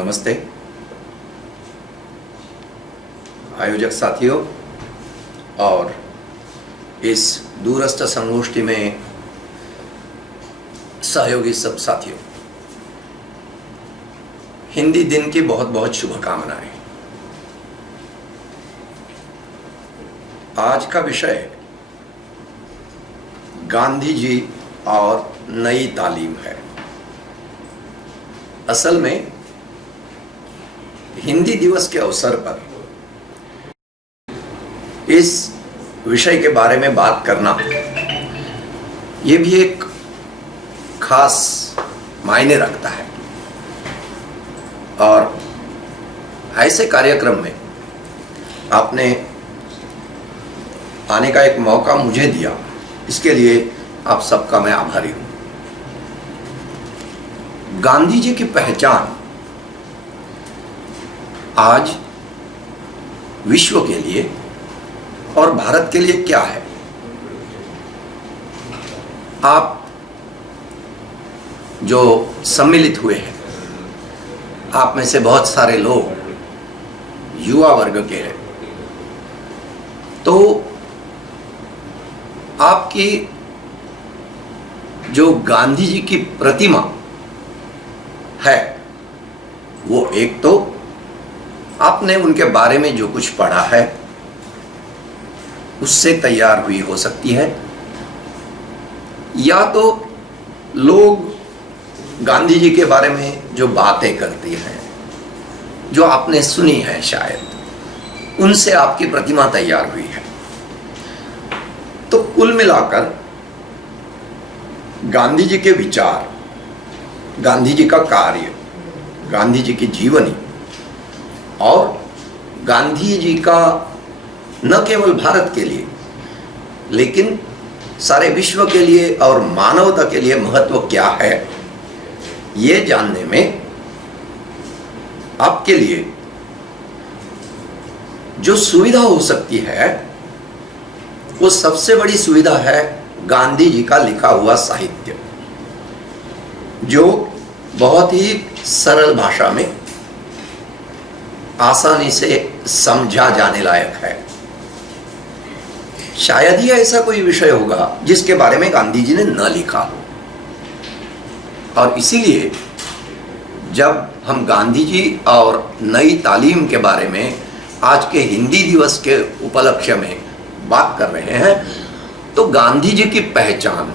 नमस्ते आयोजक साथियों और इस दूरस्थ संगोष्ठी में सहयोगी सब साथियों, हिंदी दिन की बहुत बहुत शुभकामनाएं। आज का विषय गांधी जी और नई तालीम है। असल में हिंदी दिवस के अवसर पर इस विषय के बारे में बात करना ये भी एक खास मायने रखता है और ऐसे कार्यक्रम में आपने आने का एक मौका मुझे दिया, इसके लिए आप सबका मैं आभारी हूं। गांधी जी की पहचान आज विश्व के लिए और भारत के लिए क्या है? आप जो सम्मिलित हुए हैं, आप में से बहुत सारे लोग युवा वर्ग के हैं, तो आपकी जो गांधी जी की प्रतिमा है वो एक तो आपने उनके बारे में जो कुछ पढ़ा है उससे तैयार हुई हो सकती है, या तो लोग गांधी जी के बारे में जो बातें करती हैं, जो आपने सुनी है, शायद उनसे आपकी प्रतिमा तैयार हुई है। तो कुल मिलाकर गांधी जी के विचार, गांधी जी का कार्य, गांधी जी की जीवनी और गांधी जी का न केवल भारत के लिए लेकिन सारे विश्व के लिए और मानवता के लिए महत्व क्या है, ये जानने में आपके लिए जो सुविधा हो सकती है वो सबसे बड़ी सुविधा है गांधी जी का लिखा हुआ साहित्य, जो बहुत ही सरल भाषा में आसानी से समझा जाने लायक है। शायद ही ऐसा कोई विषय होगा जिसके बारे में गांधी जी ने न लिखा हो, और इसीलिए जब हम गांधी जी और नई तालीम के बारे में आज के हिंदी दिवस के उपलक्ष्य में बात कर रहे हैं, तो गांधी जी की पहचान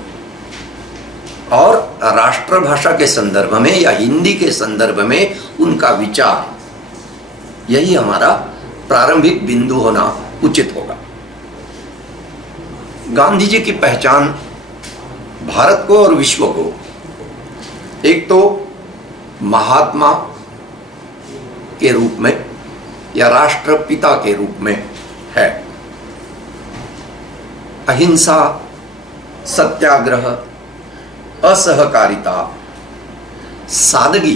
और राष्ट्रभाषा के संदर्भ में या हिंदी के संदर्भ में उनका विचार, यही हमारा प्रारंभिक बिंदु होना उचित होगा। गांधी जी की पहचान भारत को और विश्व को एक तो महात्मा के रूप में या राष्ट्रपिता के रूप में है। अहिंसा, सत्याग्रह, असहकारिता, सादगी,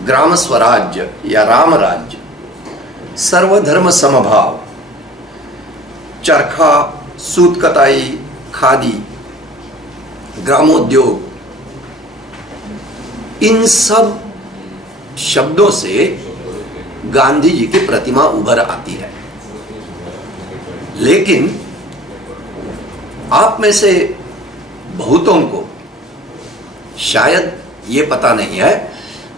ग्राम स्वराज्य या राम राज्य, सर्वधर्म समभाव, चरखा, सूत कताई, खादी, ग्रामोद्योग, इन सब शब्दों से गांधी जी की प्रतिमा उभर आती है। लेकिन आप में से बहुतों को शायद ये पता नहीं है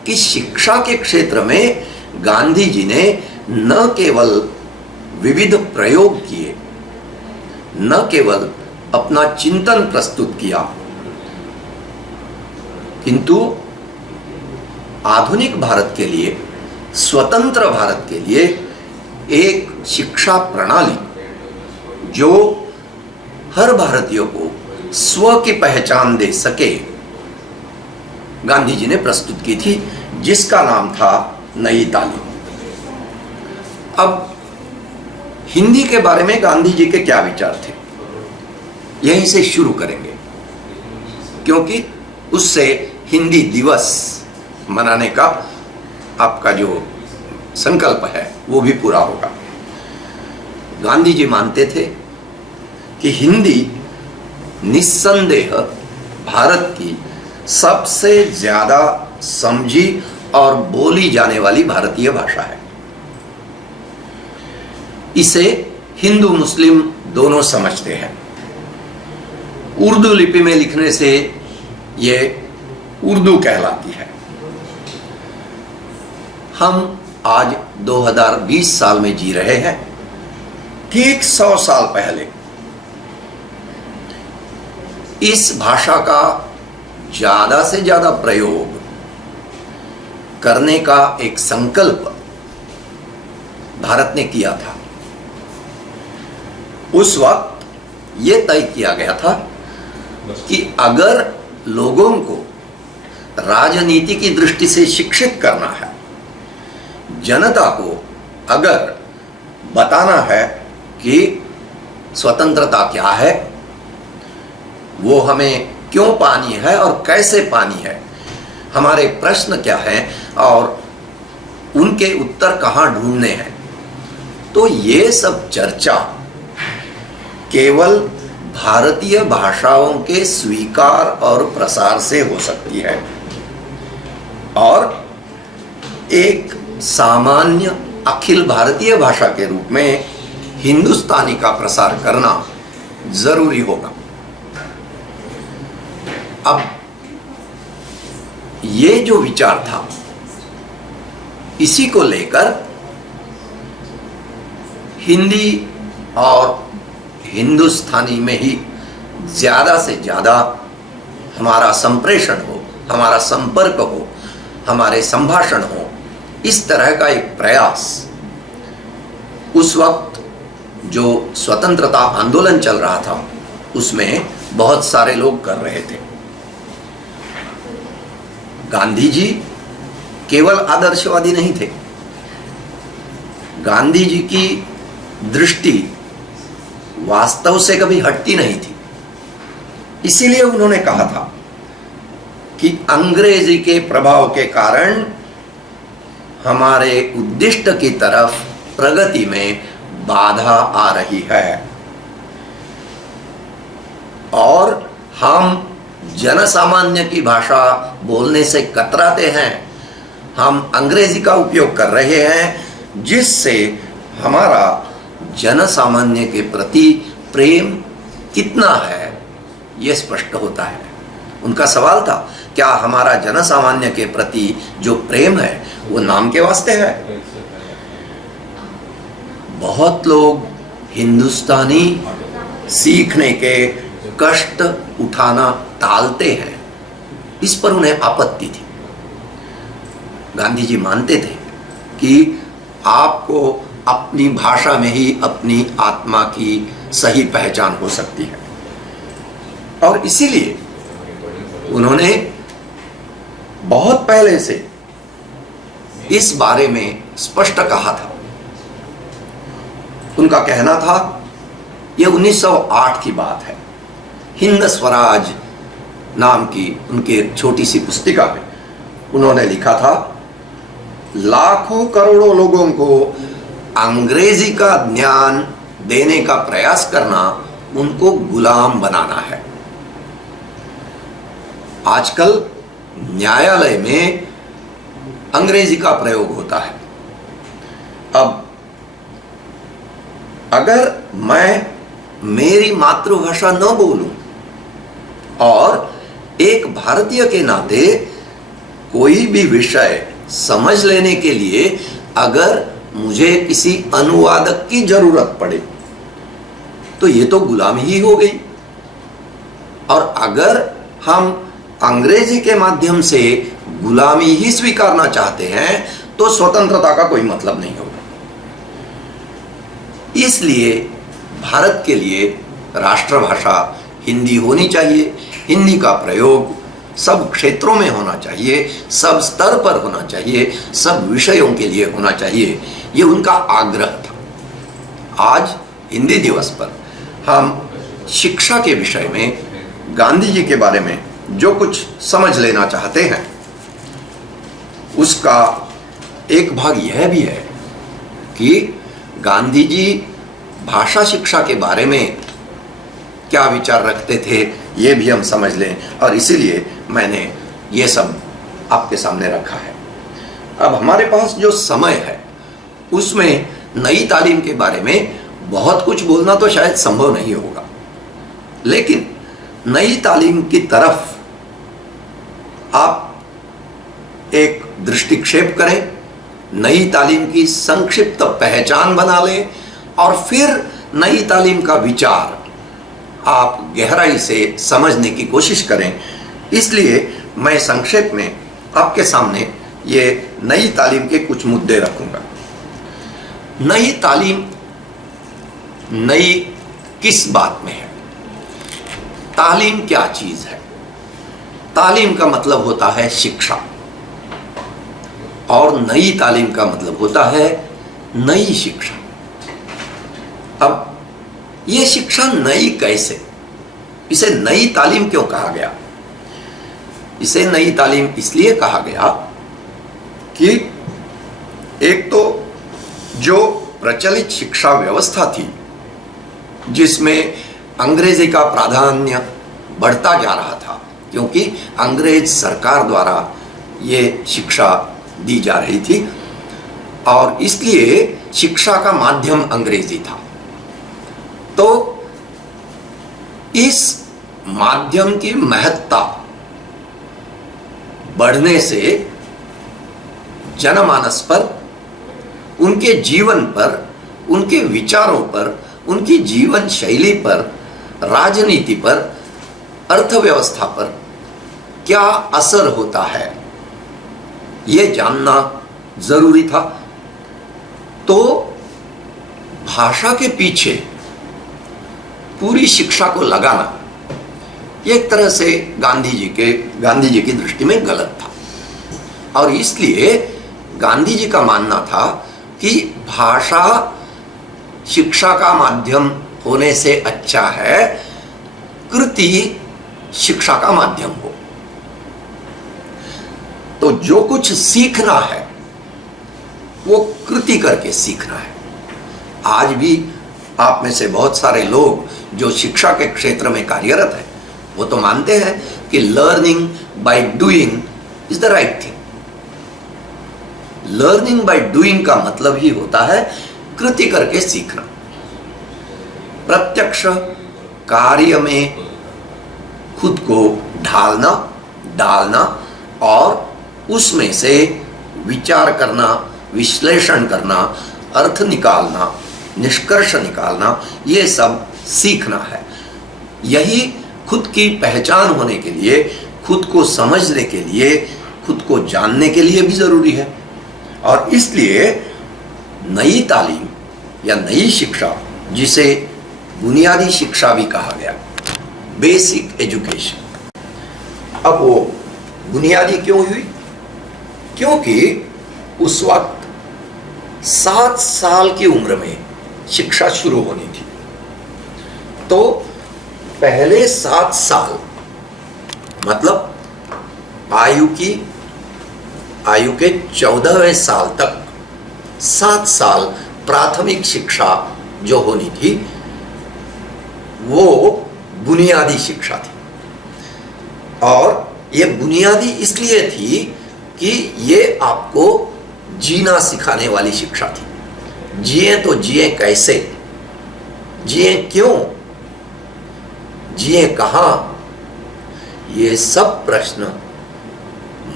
कि शिक्षा के क्षेत्र में गांधी जी ने न केवल विविध प्रयोग किए, न केवल अपना चिंतन प्रस्तुत किया, किंतु आधुनिक भारत के लिए, स्वतंत्र भारत के लिए एक शिक्षा प्रणाली जो हर भारतीय को स्व की पहचान दे सके, गांधी जी ने प्रस्तुत की थी, जिसका नाम था नई तालीम। अब हिंदी के बारे में गांधी जी के क्या विचार थे, यहीं से शुरू करेंगे, क्योंकि उससे हिंदी दिवस मनाने का आपका जो संकल्प है वो भी पूरा होगा। गांधी जी मानते थे कि हिंदी निस्संदेह भारत की सबसे ज्यादा समझी और बोली जाने वाली भारतीय भाषा है। इसे हिंदू मुस्लिम दोनों समझते हैं। उर्दू लिपि में लिखने से ये उर्दू कहलाती है। हम आज 2020 साल में जी रहे हैं। ठीक 100 साल पहले इस भाषा का ज्यादा से ज्यादा प्रयोग करने का एक संकल्प भारत ने किया था। उस वक्त यह तय किया गया था कि अगर लोगों को राजनीति की दृष्टि से शिक्षित करना है, जनता को अगर बताना है कि स्वतंत्रता क्या है, वो हमें क्यों पानी है और कैसे पानी है, हमारे प्रश्न क्या हैं और उनके उत्तर कहाँ ढूंढने हैं, तो ये सब चर्चा केवल भारतीय भाषाओं के स्वीकार और प्रसार से हो सकती है और एक सामान्य अखिल भारतीय भाषा के रूप में हिंदुस्तानी का प्रसार करना जरूरी होगा। अब ये जो विचार था, इसी को लेकर हिंदी और हिंदुस्तानी में ही ज्यादा से ज्यादा हमारा संप्रेषण हो, हमारा संपर्क हो, हमारे संभाषण हो, इस तरह का एक प्रयास उस वक्त जो स्वतंत्रता आंदोलन चल रहा था उसमें बहुत सारे लोग कर रहे थे। गांधी जी केवल आदर्शवादी नहीं थे। गांधी जी की दृष्टि वास्तव से कभी हटती नहीं थी। इसीलिए उन्होंने कहा था कि अंग्रेजी के प्रभाव के कारण हमारे उद्दिष्ट की तरफ प्रगति में बाधा आ रही है और हम जनसामान्य की भाषा बोलने से कतराते हैं। हम अंग्रेजी का उपयोग कर रहे हैं जिससे हमारा जनसामान्य के प्रति प्रेम कितना है यह स्पष्ट होता है। उनका सवाल था, क्या हमारा जनसामान्य के प्रति जो प्रेम है वो नाम के वास्ते है? बहुत लोग हिंदुस्तानी सीखने के कष्ट उठाना टालते हैं, इस पर उन्हें आपत्ति थी। गांधी जी मानते थे कि आपको अपनी भाषा में ही अपनी आत्मा की सही पहचान हो सकती है और इसीलिए उन्होंने बहुत पहले से इस बारे में स्पष्ट कहा था। उनका कहना था, यह 1908 की बात है, हिंद स्वराज नाम की उनकी एक छोटी सी पुस्तिका में उन्होंने लिखा था, लाखों करोड़ों लोगों को अंग्रेजी का ज्ञान देने का प्रयास करना उनको गुलाम बनाना है। आजकल न्यायालय में अंग्रेजी का प्रयोग होता है। अब अगर मैं मेरी मातृभाषा न बोलूं और एक भारतीय के नाते कोई भी विषय समझ लेने के लिए अगर मुझे किसी अनुवादक की जरूरत पड़े तो ये तो गुलामी ही हो गई। और अगर हम अंग्रेजी के माध्यम से गुलामी ही स्वीकारना चाहते हैं तो स्वतंत्रता का कोई मतलब नहीं होगा। इसलिए भारत के लिए राष्ट्रभाषा हिंदी होनी चाहिए। हिंदी का प्रयोग सब क्षेत्रों में होना चाहिए, सब स्तर पर होना चाहिए, सब विषयों के लिए होना चाहिए, ये उनका आग्रह था। आज हिंदी दिवस पर हम शिक्षा के विषय में गांधी जी के बारे में जो कुछ समझ लेना चाहते हैं उसका एक भाग यह भी है कि गांधी जी भाषा शिक्षा के बारे में क्या विचार रखते थे ये भी हम समझ लें, और इसीलिए मैंने ये सब आपके सामने रखा है। अब हमारे पास जो समय है उसमें नई तालीम के बारे में बहुत कुछ बोलना तो शायद संभव नहीं होगा, लेकिन नई तालीम की तरफ आप एक दृष्टिक्षेप करें, नई तालीम की संक्षिप्त पहचान बना लें और फिर नई तालीम का विचार आप गहराई से समझने की कोशिश करें। इसलिए मैं संक्षेप में आपके सामने ये नई तालीम के कुछ मुद्दे रखूंगा। नई तालीम नई किस बात में है? तालीम क्या चीज है? तालीम का मतलब होता है शिक्षा, और नई तालीम का मतलब होता है नई शिक्षा। अब ये शिक्षा नई कैसे? इसे नई तालीम क्यों कहा गया? इसे नई तालीम इसलिए कहा गया कि एक तो जो प्रचलित शिक्षा व्यवस्था थी जिसमें अंग्रेजी का प्राधान्य बढ़ता जा रहा था, क्योंकि अंग्रेज सरकार द्वारा ये शिक्षा दी जा रही थी और इसलिए शिक्षा का माध्यम अंग्रेजी था। तो इस माध्यम की महत्ता बढ़ने से जनमानस पर, उनके जीवन पर, उनके विचारों पर, उनकी जीवन शैली पर, राजनीति पर, अर्थव्यवस्था पर क्या असर होता है, यह जानना जरूरी था। तो भाषा के पीछे पूरी शिक्षा को लगाना ये एक तरह से गांधी जी की दृष्टि में गलत था, और इसलिए गांधी जी का मानना था कि भाषा शिक्षा का माध्यम होने से अच्छा है कृति शिक्षा का माध्यम हो। तो जो कुछ सीखना है वो कृति करके सीखना है। आज भी आप में से बहुत सारे लोग जो शिक्षा के क्षेत्र में कार्यरत हैं वो तो मानते हैं कि learning by doing is the right thing. Learning by doing का मतलब ही होता है कृति करके सीखना, प्रत्यक्ष कार्य में खुद को ढालना, डालना और उसमें से विचार करना, विश्लेषण करना, अर्थ निकालना, निष्कर्ष निकालना, ये सब सीखना है। यही खुद की पहचान होने के लिए, खुद को समझने के लिए, खुद को जानने के लिए भी जरूरी है। और इसलिए नई तालीम या नई शिक्षा, जिसे बुनियादी शिक्षा भी कहा गया, बेसिक एजुकेशन, अब वो बुनियादी क्यों हुई? क्योंकि उस वक्त 7 साल की उम्र में शिक्षा शुरू होनी थी। तो पहले 7 साल मतलब आयु के 14वें साल तक 7 साल प्राथमिक शिक्षा जो होनी थी वो बुनियादी शिक्षा थी। और ये बुनियादी इसलिए थी कि ये आपको जीना सिखाने वाली शिक्षा थी। जिए तो जिए कैसे, जिए क्यों, जिए कहां, ये सब प्रश्न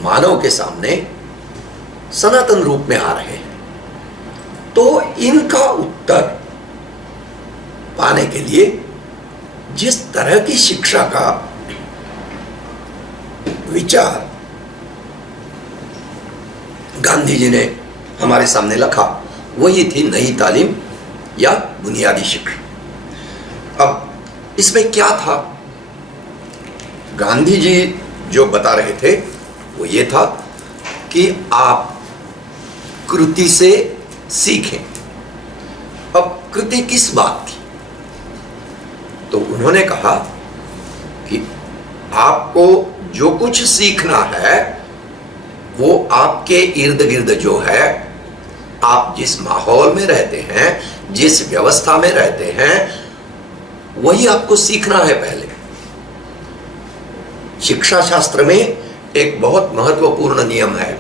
मानव के सामने सनातन रूप में आ रहे हैं। तो इनका उत्तर पाने के लिए जिस तरह की शिक्षा का विचार गांधी जी ने हमारे सामने रखा, वही थी नई तालीम या बुनियादी शिक्षा। अब इसमें क्या था? गांधी जी जो बता रहे थे वो ये था कि आप कृति से सीखें। अब कृति किस बात की? तो उन्होंने कहा कि आपको जो कुछ सीखना है वो आपके इर्द गिर्द जो है, आप जिस माहौल में रहते हैं, जिस व्यवस्था में रहते हैं, वही आपको सीखना है। पहले शिक्षा शास्त्र में एक बहुत महत्वपूर्ण नियम है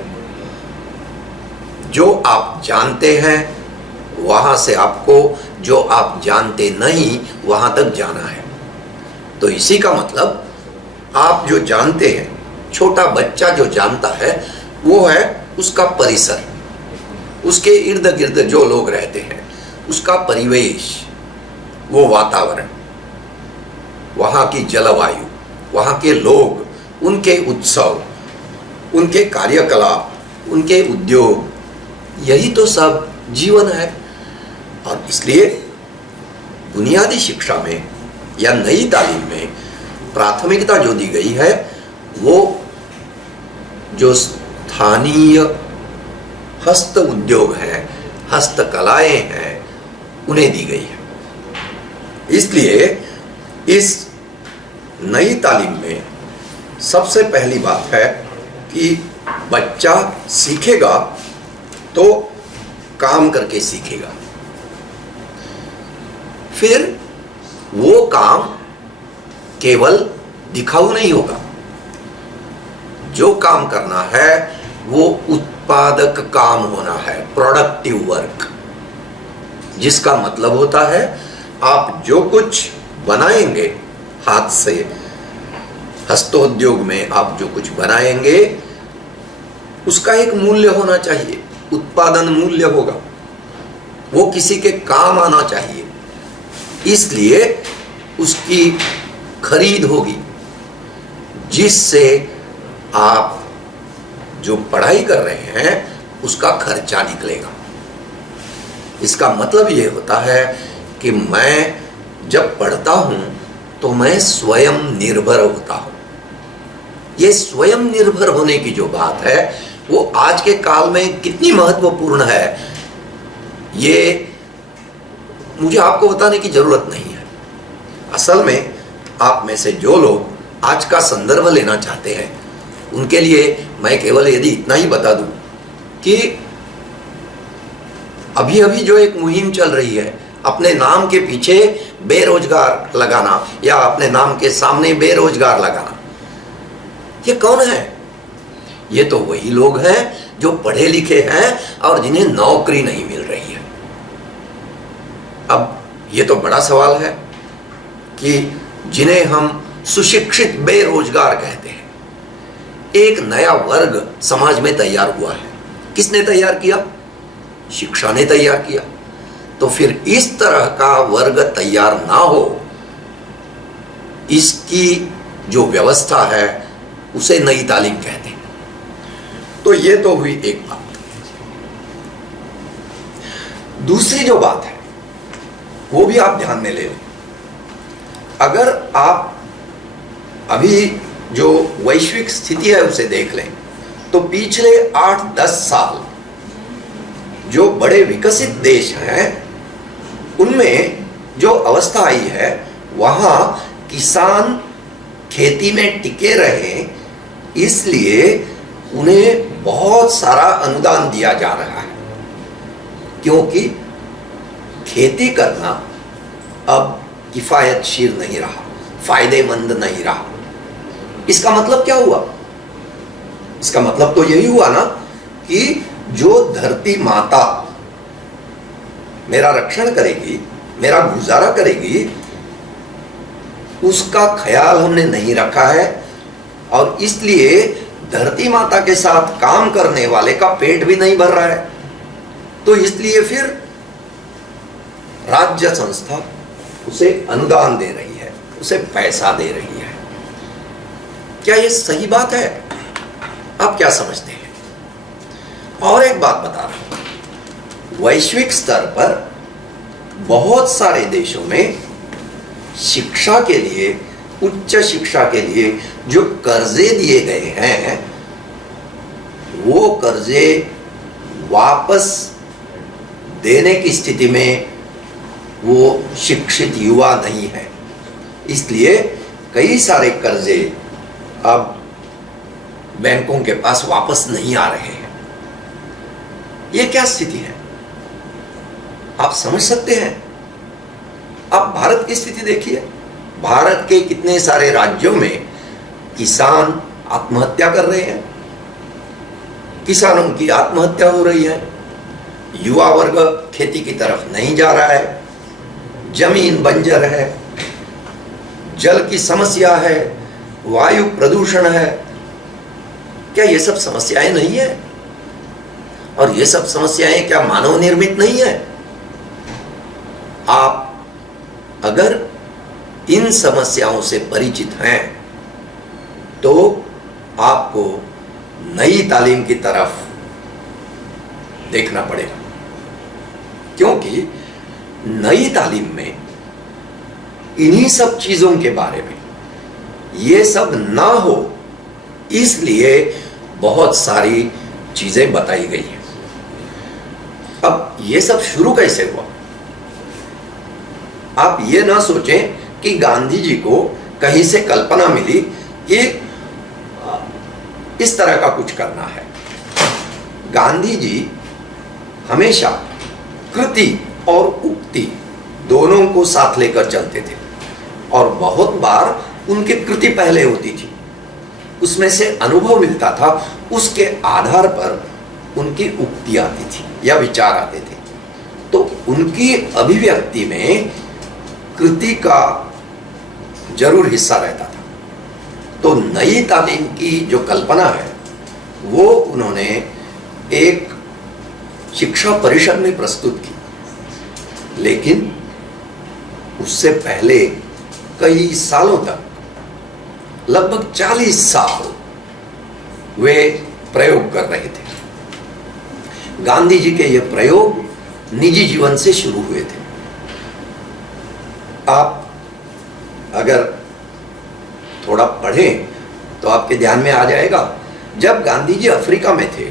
जो आप जानते हैं वहां से आपको जो आप जानते नहीं वहां तक जाना है। तो इसी का मतलब आप जो जानते हैं, छोटा बच्चा जो जानता है वो है उसका परिसर, उसके इर्द गिर्द जो लोग रहते हैं, उसका परिवेश, वो वातावरण, वहाँ की जलवायु, वहाँ के लोग, उनके उत्सव, उनके कार्यकलाप, उनके उद्योग, यही तो सब जीवन है। और इसलिए बुनियादी शिक्षा में या नई तालीम में प्राथमिकता जो दी गई है वो जो स्थानीय हस्त उद्योग हैं, हस्तकलाएं हैं, उन्हें दी गई है। इसलिए इस नई तालीम में सबसे पहली बात है कि बच्चा सीखेगा तो काम करके सीखेगा। फिर वो काम केवल दिखाऊ नहीं होगा, जो काम करना है वो उत्पादक काम होना है, प्रोडक्टिव वर्क, जिसका मतलब होता है आप जो कुछ बनाएंगे हाथ से, हस्तोद्योग में आप जो कुछ बनाएंगे उसका एक मूल्य होना चाहिए, उत्पादन मूल्य होगा, वो किसी के काम आना चाहिए, इसलिए उसकी खरीद होगी, जिससे आप जो पढ़ाई कर रहे हैं उसका खर्चा निकलेगा। इसका मतलब ये होता है कि मैं जब पढ़ता हूं तो मैं स्वयं निर्भर होता हूं। ये स्वयं निर्भर होने की जो बात है वो आज के काल में कितनी महत्वपूर्ण है, ये मुझे आपको बताने की जरूरत नहीं है। असल में आप में से जो लोग आज का संदर्भ लेना चाहते हैं उनके लिए मैं केवल यदि इतना ही बता दूं कि अभी अभी जो एक मुहिम चल रही है, अपने नाम के पीछे बेरोजगार लगाना या अपने नाम के सामने बेरोजगार लगाना, ये कौन है? ये तो वही लोग हैं जो पढ़े लिखे हैं और जिन्हें नौकरी नहीं मिल रही है। अब ये तो बड़ा सवाल है कि जिन्हें हम सुशिक्षित बेरोजगार कहते हैं, एक नया वर्ग समाज में तैयार हुआ है। किसने तैयार किया? शिक्षा ने तैयार किया। तो फिर इस तरह का वर्ग तैयार ना हो, इसकी जो व्यवस्था है उसे नई तालीम कहते हैं। तो ये तो हुई एक बात। दूसरी जो बात है वो भी आप ध्यान में ले लें। अगर आप अभी जो वैश्विक स्थिति है उसे देख लें तो पिछले 8-10 साल जो बड़े विकसित देश हैं उनमें जो अवस्था आई है, वहां किसान खेती में टिके रहे इसलिए उन्हें बहुत सारा अनुदान दिया जा रहा है, क्योंकि खेती करना अब किफायतशीर नहीं रहा, फायदेमंद नहीं रहा। इसका मतलब क्या हुआ? इसका मतलब तो यही हुआ ना कि जो धरती माता मेरा रक्षण करेगी, मेरा गुजारा करेगी, उसका ख्याल हमने नहीं रखा है और इसलिए धरती माता के साथ काम करने वाले का पेट भी नहीं भर रहा है। तो इसलिए फिर राज्य संस्था उसे अनुदान दे रही है, उसे पैसा दे रही है। क्या ये सही बात है? आप क्या समझते हैं? और एक बात बता रहा हूं, वैश्विक स्तर पर बहुत सारे देशों में शिक्षा के लिए, उच्च शिक्षा के लिए जो कर्जे दिए गए हैं वो कर्जे वापस देने की स्थिति में वो शिक्षित युवा नहीं है। इसलिए कई सारे कर्जे अब बैंकों के पास वापस नहीं आ रहे हैं। ये क्या स्थिति है? आप समझ सकते हैं? आप भारत की स्थिति देखिए। भारत के कितने सारे राज्यों में किसान आत्महत्या कर रहे हैं, किसानों की आत्महत्या हो रही है, युवा वर्ग खेती की तरफ नहीं जा रहा है, जमीन बंजर है, जल की समस्या है, वायु प्रदूषण है। क्या ये सब समस्याएं नहीं है? और ये सब समस्याएं क्या मानव निर्मित नहीं है? आप अगर इन समस्याओं से परिचित हैं तो आपको नई तालीम की तरफ देखना पड़ेगा, क्योंकि नई तालीम में इन्हीं सब चीजों के बारे में ये सब ना हो इसलिए बहुत सारी चीजें बताई गई हैं। अब ये सब शुरू कैसे हुआ? आप ये ना सोचें कि गांधी जी को कहीं से कल्पना मिली कि इस तरह का कुछ करना है। गांधी जी हमेशा कृति और उक्ति दोनों को साथ लेकर चलते थे, और बहुत बार उनकी कृति पहले होती थी, उसमें से अनुभव मिलता था, उसके आधार पर उनकी उक्ति आती थी या विचार आते थे। तो उनकी अभिव्यक्ति में कृति का जरूर हिस्सा रहता था। तो नई तालीम की जो कल्पना है वो उन्होंने एक शिक्षा परिषद में प्रस्तुत की, लेकिन उससे पहले कई सालों तक, लगभग 40 साल वे प्रयोग कर रहे थे। गांधी जी के ये प्रयोग निजी जीवन से शुरू हुए थे। आप अगर थोड़ा पढ़ें तो आपके ध्यान में आ जाएगा, जब गांधी जी अफ्रीका में थे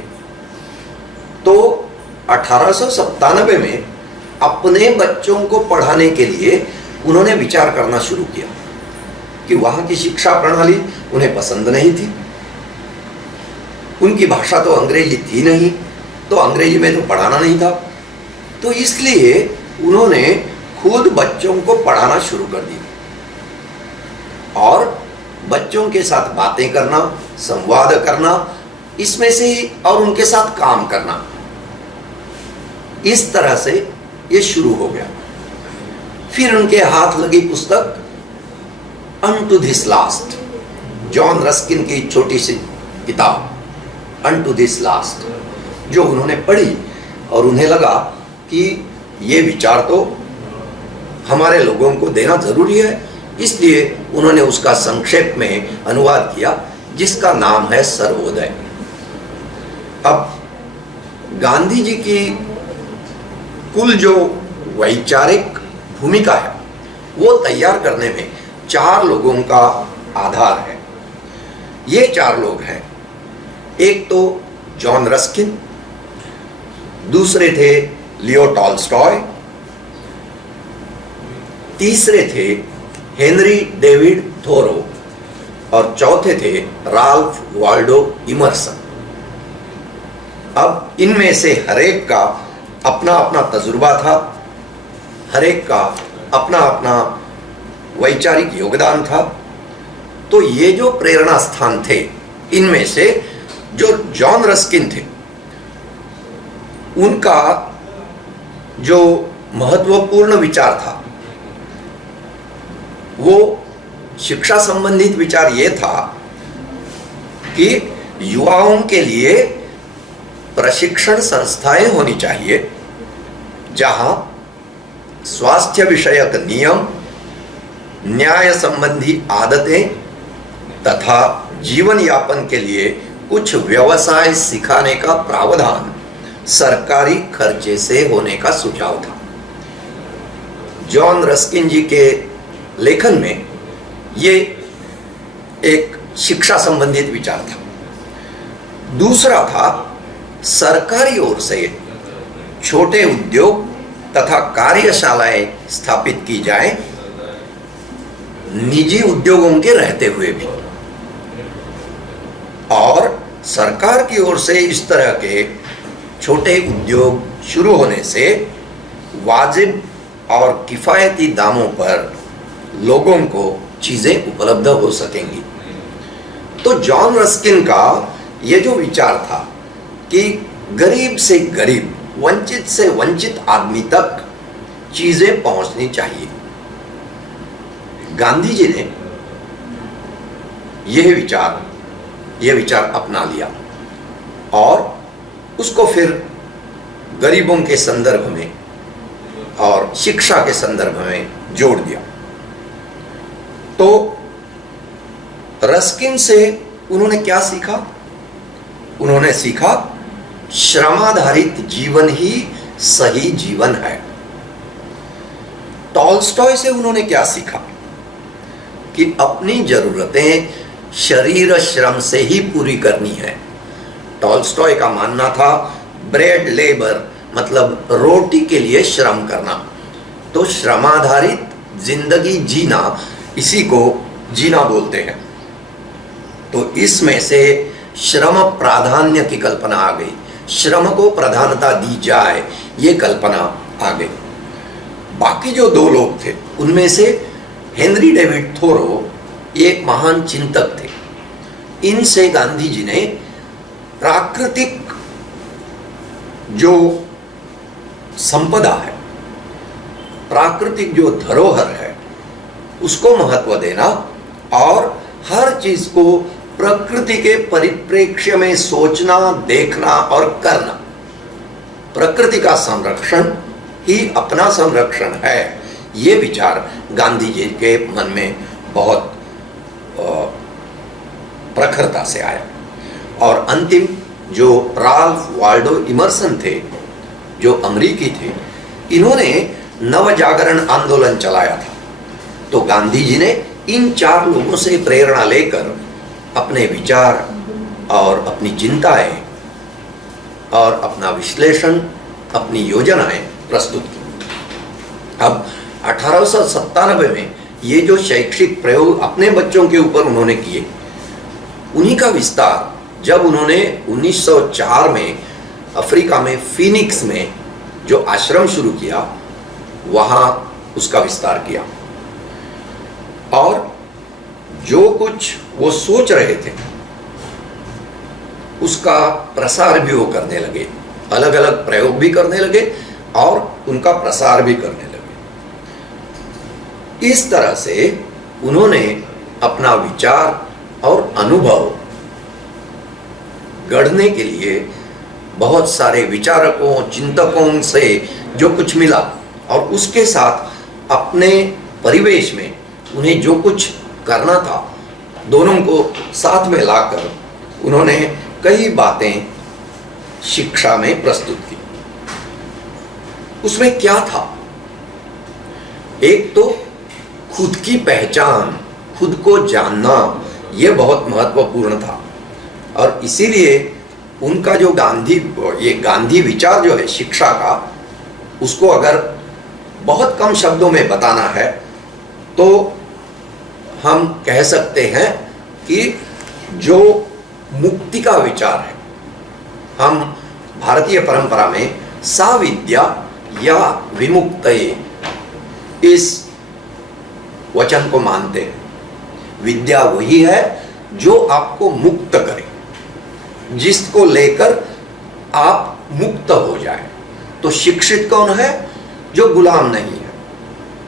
तो 1897 में अपने बच्चों को पढ़ाने के लिए उन्होंने विचार करना शुरू किया कि वहां की शिक्षा प्रणाली उन्हें पसंद नहीं थी। उनकी भाषा तो अंग्रेजी थी नहीं, तो अंग्रेजी में तो पढ़ाना नहीं था। तो इसलिए उन्होंने खुद बच्चों को पढ़ाना शुरू कर दिया और बच्चों के साथ बातें करना, संवाद करना, इसमें से ही, और उनके साथ काम करना, इस तरह से ये शुरू हो गया। फिर उनके हाथ लगी पुस्तक unto this last, John Ruskin की छोटी सी किताब अनटू दिस लास्ट, जो उन्होंने पढ़ी और उन्हें लगा कि ये विचार तो हमारे लोगों को देना जरूरी है, इसलिए उन्होंने उसका संक्षेप में अनुवाद किया, जिसका नाम है सर्वोदय। अब गांधी जी की कुल जो वैचारिक भूमिका है वो तैयार करने में 4 लोगों का आधार है। ये 4 लोग हैं। एक तो जॉन रस्किन, दूसरे थे लियो टॉल्स्टॉय, तीसरे थे हेनरी डेविड थोरो, और चौथे थे राल्फ वाल्डो इमर्सन। अब इनमें से हरेक का अपना अपना तजुर्बा था, हरेक का अपना अपना वैचारिक योगदान था। तो ये जो प्रेरणा स्थान थे, इनमें से जो जॉन रस्किन थे, उनका जो महत्वपूर्ण विचार था वो शिक्षा संबंधित विचार ये था कि युवाओं के लिए प्रशिक्षण संस्थाएं होनी चाहिए जहां स्वास्थ्य विषयक नियम, न्याय संबंधी आदतें तथा जीवन यापन के लिए कुछ व्यवसाय सिखाने का प्रावधान सरकारी खर्चे से होने का सुझाव था। जॉन रस्किन जी के लेखन में ये एक शिक्षा संबंधित विचार था। दूसरा था सरकारी ओर से छोटे उद्योग तथा कार्यशालाएं स्थापित की जाए, निजी उद्योगों के रहते हुए भी, और सरकार की ओर से इस तरह के छोटे उद्योग शुरू होने से वाजिब और किफायती दामों पर लोगों को चीजें उपलब्ध हो सकेंगी। तो जॉन रस्किन का ये जो विचार था कि गरीब से गरीब वंचित से वंचित आदमी तक चीजें पहुंचनी चाहिए। गांधी जी ने यह विचार अपना लिया और उसको फिर गरीबों के संदर्भ में और शिक्षा के संदर्भ में जोड़ दिया। तो रस्किन से उन्होंने क्या सीखा? उन्होंने सीखा श्रमाधारित जीवन ही सही जीवन है। टॉल्स्टॉय से उन्होंने क्या सीखा? कि अपनी जरूरतें शरीर श्रम से ही पूरी करनी है। टॉल्स्टॉय का मानना था ब्रेड लेबर मतलब रोटी के लिए श्रम करना। तो श्रमाधारित जिंदगी जीना, इसी को जीना बोलते हैं। तो इसमें से श्रम प्राधान्य की कल्पना आ गई, श्रम को प्रधानता दी जाए, ये कल्पना आ गई। बाकी जो दो लोग थे उनमें से हेनरी डेविड थोरो एक महान चिंतक थे। इनसे गांधी जी ने प्राकृतिक जो संपदा है, प्राकृतिक जो धरोहर है, उसको महत्व देना और हर चीज को प्रकृति के परिप्रेक्ष्य में सोचना, देखना और करना। प्रकृति का संरक्षण ही अपना संरक्षण है, ये विचार गांधी जी के मन में बहुत प्रखरता से आया। और अंतिम जो राल्फ वाल्डो इमर्सन थे, जो अमेरिकी थे, इन्होंने नवजागरण आंदोलन चलाया था। तो गांधी जी ने इन चार लोगों से प्रेरणा लेकर अपने विचार और अपनी चिंताएं और अपना विश्लेषण, अपनी योजनाएं प्रस्तुत की। अब 1897 में ये जो शैक्षिक प्रयोग अपने बच्चों के ऊपर उन्होंने किए, उन्हीं का विस्तार जब उन्होंने 1904 में अफ्रीका में फिनिक्स में जो आश्रम शुरू किया, वहां उसका विस्तार किया। और जो कुछ वो सोच रहे थे उसका प्रसार भी वो करने लगे, अलग अलग प्रयोग भी करने लगे और उनका प्रसार भी करने लगे। इस तरह से उन्होंने अपना विचार और अनुभव गढ़ने के लिए बहुत सारे विचारकों, चिंतकों से जो कुछ मिला और उसके साथ अपने परिवेश में उन्हें जो कुछ करना था, दोनों को साथ में लाकर उन्होंने कई बातें शिक्षा में प्रस्तुत की। उसमें क्या था? एक तो खुद की पहचान, खुद को जानना, यह बहुत महत्वपूर्ण था। और इसीलिए उनका जो गांधी विचार जो है शिक्षा का, उसको अगर बहुत कम शब्दों में बताना है तो हम कह सकते हैं कि जो मुक्ति का विचार है, हम भारतीय परंपरा में सा विद्या या विमुक्तये इस वचन को मानते हैं। विद्या वही है जो आपको मुक्त करे, जिसको लेकर आप मुक्त हो जाए। तो शिक्षित कौन है? जो गुलाम नहीं है,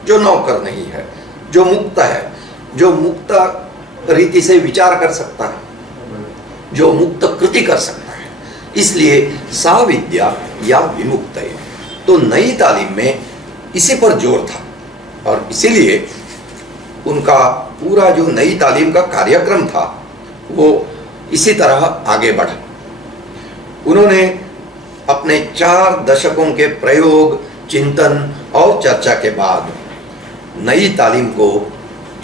जो नौकर नहीं है, जो मुक्त है, जो मुक्त रीति से विचार कर सकता है, जो मुक्त कृति कर सकता है। इसलिए सा विद्या या विमुक्तये। तो नई तालीम में इसी पर जोर था और इसीलिए उनका पूरा जो नई तालीम का कार्यक्रम था वो इसी तरह आगे बढ़ा। उन्होंने अपने 4 दशकों के प्रयोग, चिंतन और चर्चा के बाद नई तालीम को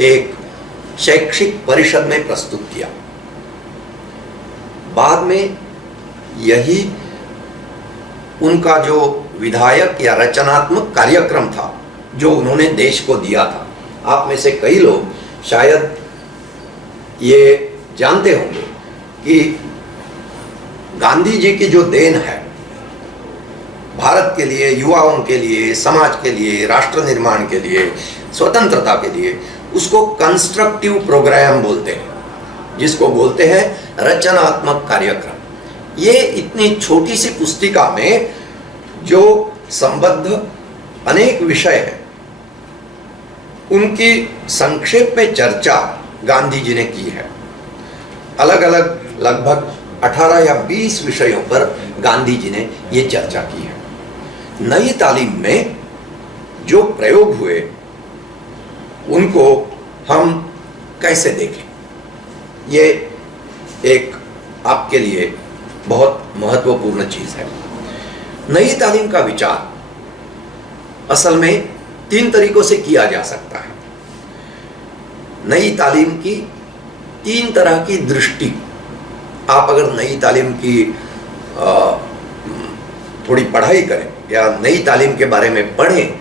एक शैक्षिक परिषद में प्रस्तुत किया। बाद में यही उनका जो विधायक या रचनात्मक कार्यक्रम था जो उन्होंने देश को दिया था। आप में से कई लोग शायद ये जानते होंगे कि गांधी जी की जो देन है भारत के लिए, युवाओं के लिए, समाज के लिए, राष्ट्र निर्माण के लिए, स्वतंत्रता के लिए, उसको कंस्ट्रक्टिव प्रोग्राम बोलते हैं, जिसको बोलते हैं रचनात्मक कार्यक्रम। ये इतनी छोटी सी पुस्तिका में जो संबद्ध अनेक विषय हैं उनकी संक्षेप में चर्चा गांधी जी ने की है। अलग अलग लगभग 18 या 20 विषयों पर गांधी जी ने ये चर्चा की है। नई तालीम में जो प्रयोग हुए उनको हम कैसे देखें, ये एक आपके लिए बहुत महत्वपूर्ण चीज है। नई तालीम का विचार असल में 3 तरीकों से किया जा सकता है। नई तालीम की 3 तरह की दृष्टि, आप अगर नई तालीम की थोड़ी पढ़ाई करें या नई तालीम के बारे में पढ़ें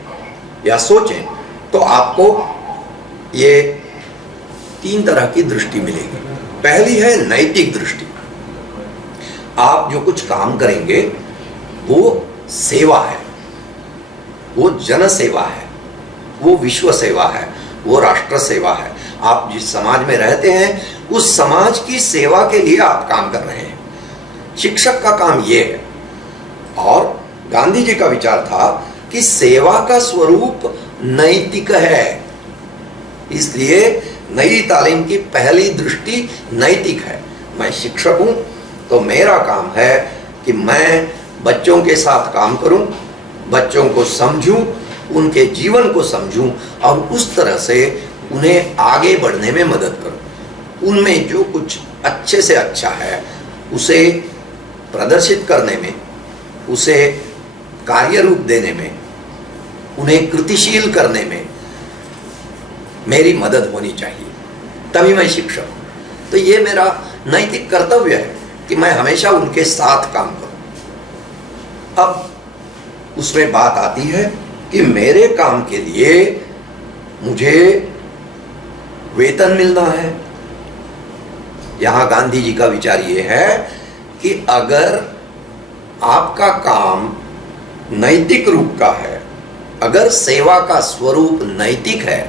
या सोचें तो आपको ये 3 तरह की दृष्टि मिलेगी। पहली है नैतिक दृष्टि। आप जो कुछ काम करेंगे वो सेवा है, वो जन सेवा है, वो विश्व सेवा है, वो राष्ट्र सेवा है। आप जिस समाज में रहते हैं उस समाज की सेवा के लिए आप काम कर रहे हैं। शिक्षक का काम ये है। और गांधी जी का विचार था कि सेवा का स्वरूप नैतिक है, इसलिए नई तालीम की पहली दृष्टि नैतिक है। मैं शिक्षक हूं तो मेरा काम है कि मैं बच्चों के साथ काम करूं, बच्चों को समझूं, उनके जीवन को समझूं और उस तरह से उन्हें आगे बढ़ने में मदद करूं। उनमें जो कुछ अच्छे से अच्छा है उसे प्रदर्शित करने में, उसे कार्य रूप देने में, उन्हें कृतिशील करने में मेरी मदद होनी चाहिए, तभी मैं शिक्षक हूं। तो ये मेरा नैतिक कर्तव्य है कि मैं हमेशा उनके साथ काम करूं। अब उसमें बात आती है कि मेरे काम के लिए मुझे वेतन मिलना है। यहां गांधी जी का विचार ये है कि अगर आपका काम नैतिक रूप का है, अगर सेवा का स्वरूप नैतिक है,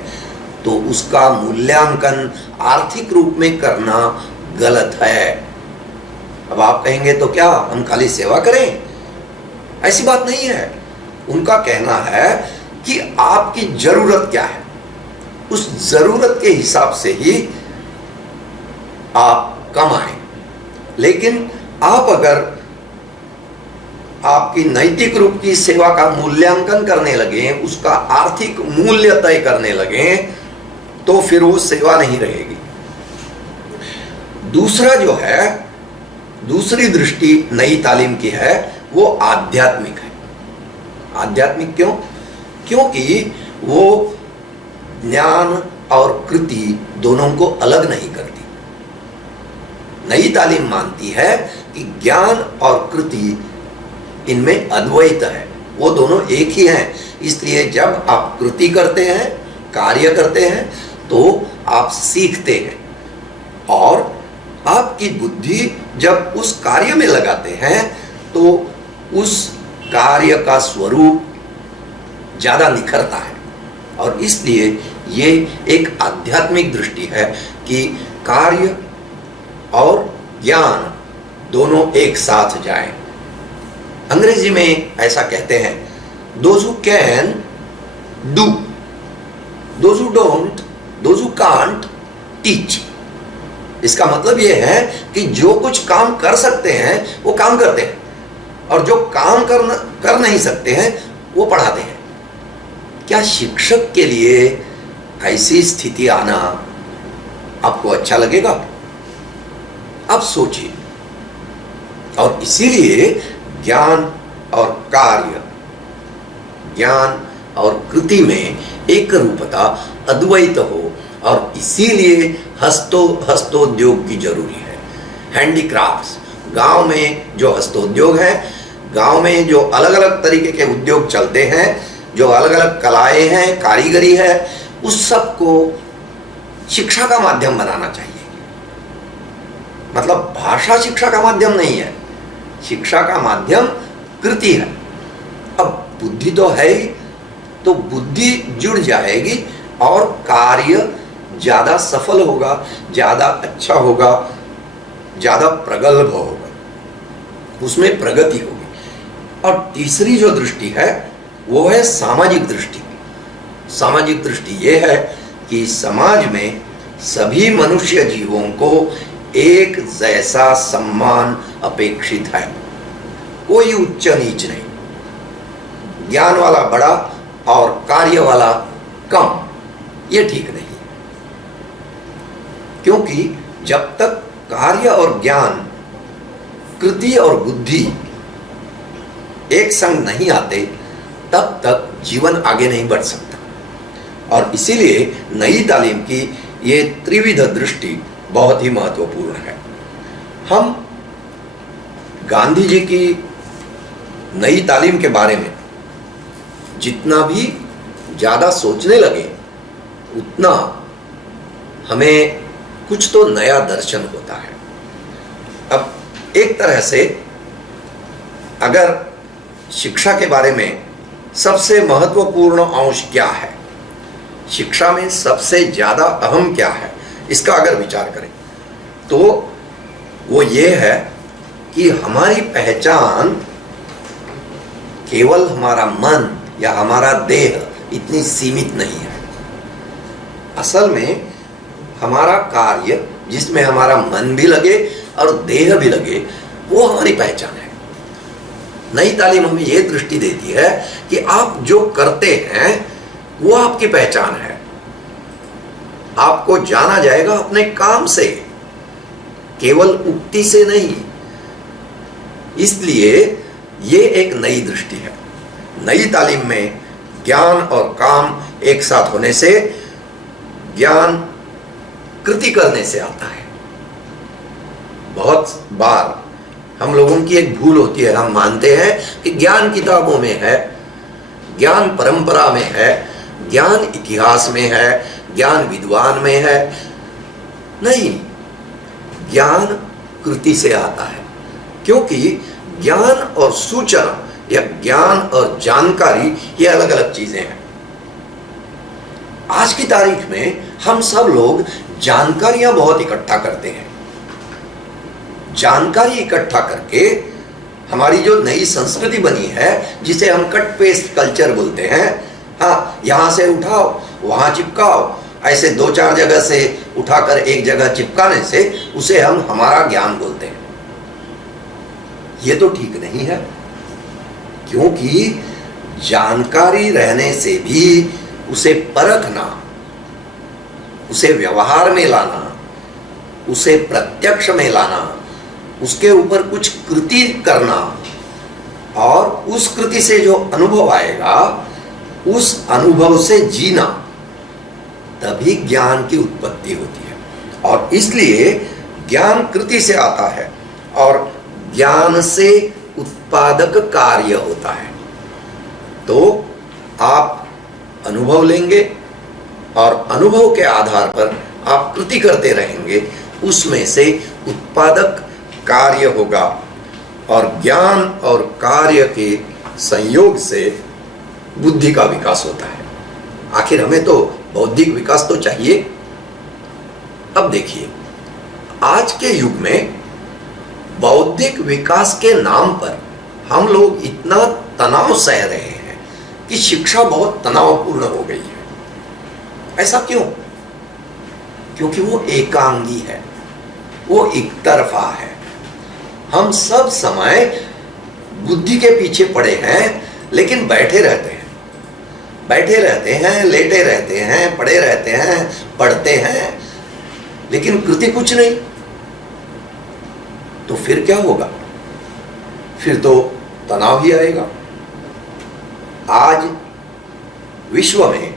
तो उसका मूल्यांकन आर्थिक रूप में करना गलत है। अब आप कहेंगे तो क्या हम खाली सेवा करें? ऐसी बात नहीं है। उनका कहना है कि आपकी जरूरत क्या है, उस जरूरत के हिसाब से ही आप कमाएं। लेकिन आप अगर आपकी नैतिक रूप की सेवा का मूल्यांकन करने लगे, उसका आर्थिक मूल्य तय करने लगे, तो फिर वो सेवा नहीं रहेगी। दूसरा जो है, दूसरी दृष्टि नई तालीम की है, वो आध्यात्मिक है। आध्यात्मिक क्यों? क्योंकि वो ज्ञान और कृति दोनों को अलग नहीं करती। नई तालीम मानती है कि ज्ञान और कृति इनमें अद्वैत है, वो दोनों एक ही हैं। इसलिए जब आप कृति करते हैं, कार्य करते हैं, तो आप सीखते हैं और आपकी बुद्धि जब उस कार्य में लगाते हैं तो उस कार्य का स्वरूप ज्यादा निखरता है। और इसलिए ये एक आध्यात्मिक दृष्टि है कि कार्य और ज्ञान दोनों एक साथ जाएं। अंग्रेजी में ऐसा कहते हैं, those who can do, those who don't, those who can't teach। इसका मतलब यह है कि जो कुछ काम कर सकते हैं वो काम करते हैं, और जो काम कर नहीं सकते हैं वो पढ़ाते हैं। क्या शिक्षक के लिए ऐसी स्थिति आना आपको अच्छा लगेगा? आप सोचिए। और इसीलिए ज्ञान और कार्य, ज्ञान और कृति में एक रूपता, अद्वैत हो, और इसीलिए हस्तोद्योग की जरूरी है। हैंडीक्राफ्ट्स, गांव में जो हस्तोद्योग है, गांव में जो अलग अलग तरीके के उद्योग चलते हैं, जो अलग अलग कलाएं हैं, कारीगरी है, उस सब को शिक्षा का माध्यम बनाना चाहिए। मतलब भाषा शिक्षा का माध्यम नहीं है, शिक्षा का माध्यम कृति है। अब बुद्धि तो है ही, तो बुद्धि जुड़ जाएगी और कार्य ज्यादा सफल होगा, ज्यादा अच्छा होगा, ज्यादा प्रगल्भ होगा, उसमें प्रगति होगी। और तीसरी जो दृष्टि है वो है सामाजिक दृष्टि। सामाजिक दृष्टि ये है कि समाज में सभी मनुष्य जीवों को एक जैसा सम्मान अपेक्षित है, कोई उच्च नीच नहीं। ज्ञान वाला बड़ा और कार्य वाला कम, ये ठीक नहीं। क्योंकि जब तक कार्य और ज्ञान, कृति और बुद्धि एक संग नहीं आते तब तक जीवन आगे नहीं बढ़ सकता। और इसीलिए नई तालीम की ये त्रिविध दृष्टि बहुत ही महत्वपूर्ण है। हम गांधी जी की नई तालीम के बारे में जितना भी ज़्यादा सोचने लगे उतना हमें कुछ तो नया दर्शन होता है। अब एक तरह से अगर शिक्षा के बारे में सबसे महत्वपूर्ण अंश क्या है, शिक्षा में सबसे ज़्यादा अहम क्या है, इसका अगर विचार करें तो वो ये है कि हमारी पहचान केवल हमारा मन या हमारा देह इतनी सीमित नहीं है। असल में हमारा कार्य जिसमें हमारा मन भी लगे और देह भी लगे वो हमारी पहचान है। नई तालीम हमें ये दृष्टि देती है कि आप जो करते हैं वो आपकी पहचान है। आपको जाना जाएगा अपने काम से, केवल उक्ति से नहीं। इसलिए ये एक नई दृष्टि है। नई तालीम में ज्ञान और काम एक साथ होने से ज्ञान कृति करने से आता है। बहुत बार हम लोगों की एक भूल होती है, हम मानते हैं कि ज्ञान किताबों में है, ज्ञान परंपरा में है, ज्ञान इतिहास में है, ज्ञान विद्वान में है। नहीं, ज्ञान कृति से आता है। क्योंकि ज्ञान और सूचना या ज्ञान और जानकारी ये अलग अलग चीजें हैं। आज की तारीख में हम सब लोग जानकारियां बहुत इकट्ठा करते हैं। जानकारी इकट्ठा करके हमारी जो नई संस्कृति बनी है जिसे हम कट पेस्ट कल्चर बोलते हैं, हाँ, यहां से उठाओ वहां चिपकाओ, ऐसे दो चार जगह से उठाकर एक जगह चिपकाने से उसे हम हमारा ज्ञान बोलते हैं। ये तो ठीक नहीं है। क्योंकि जानकारी रहने से भी उसे परखना, उसे व्यवहार में लाना, उसे प्रत्यक्ष में लाना, उसके ऊपर कुछ कृति करना और उस कृति से जो अनुभव आएगा उस अनुभव से जीना, तभी ज्ञान की उत्पत्ति होती है। और इसलिए ज्ञान कृति से आता है और ज्ञान से उत्पादक कार्य होता है। तो आप अनुभव लेंगे और अनुभव के आधार पर आप कृति करते रहेंगे, उसमें से उत्पादक कार्य होगा और ज्ञान और कार्य के संयोग से बुद्धि का विकास होता है। आखिर हमें तो बौद्धिक विकास तो चाहिए। अब देखिए, आज के युग में बौद्धिक विकास के नाम पर हम लोग इतना तनाव सह रहे हैं कि शिक्षा बहुत तनावपूर्ण हो गई है। ऐसा क्यों? क्योंकि वो एकांगी है, वो एक तरफा है। हम सब समय बुद्धि के पीछे पड़े हैं, लेकिन बैठे रहते हैं, लेटे रहते हैं, पड़े रहते हैं, पढ़ते हैं, लेकिन कृति कुछ नहीं। तो फिर क्या होगा? फिर तो तनाव ही आएगा। आज विश्व में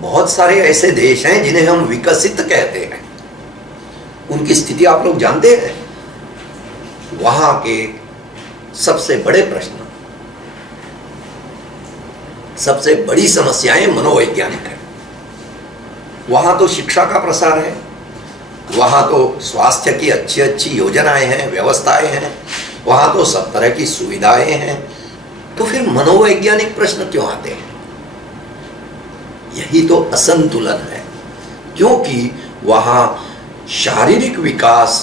बहुत सारे ऐसे देश हैं जिन्हें हम विकसित कहते हैं। उनकी स्थिति आप लोग जानते हैं। वहां के सबसे बड़े प्रश्न, सबसे बड़ी समस्याएं मनोवैज्ञानिक है। वहां तो शिक्षा का प्रसार है, वहां तो स्वास्थ्य की अच्छी अच्छी योजनाएं हैं, व्यवस्थाएं हैं, वहां तो सब तरह की सुविधाएं हैं। तो फिर मनोवैज्ञानिक प्रश्न क्यों आते हैं? यही तो असंतुलन है। क्योंकि वहां शारीरिक विकास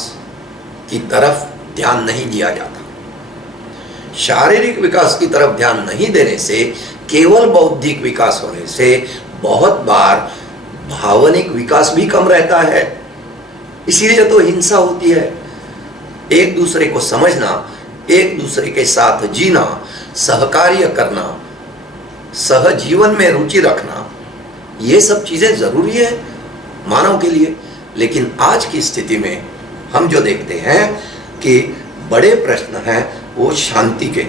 की तरफ ध्यान नहीं दिया जाता। शारीरिक विकास की तरफ ध्यान नहीं देने से, केवल बौद्धिक विकास होने से बहुत बार भावनिक विकास भी कम रहता है। इसीलिए तो हिंसा होती है। एक दूसरे को समझना, एक दूसरे के साथ जीना, सहकार्य करना, सहजीवन में रुचि रखना, ये सब चीजें जरूरी है मानव के लिए। लेकिन आज की स्थिति में हम जो देखते हैं कि बड़े प्रश्न हैं वो शांति के।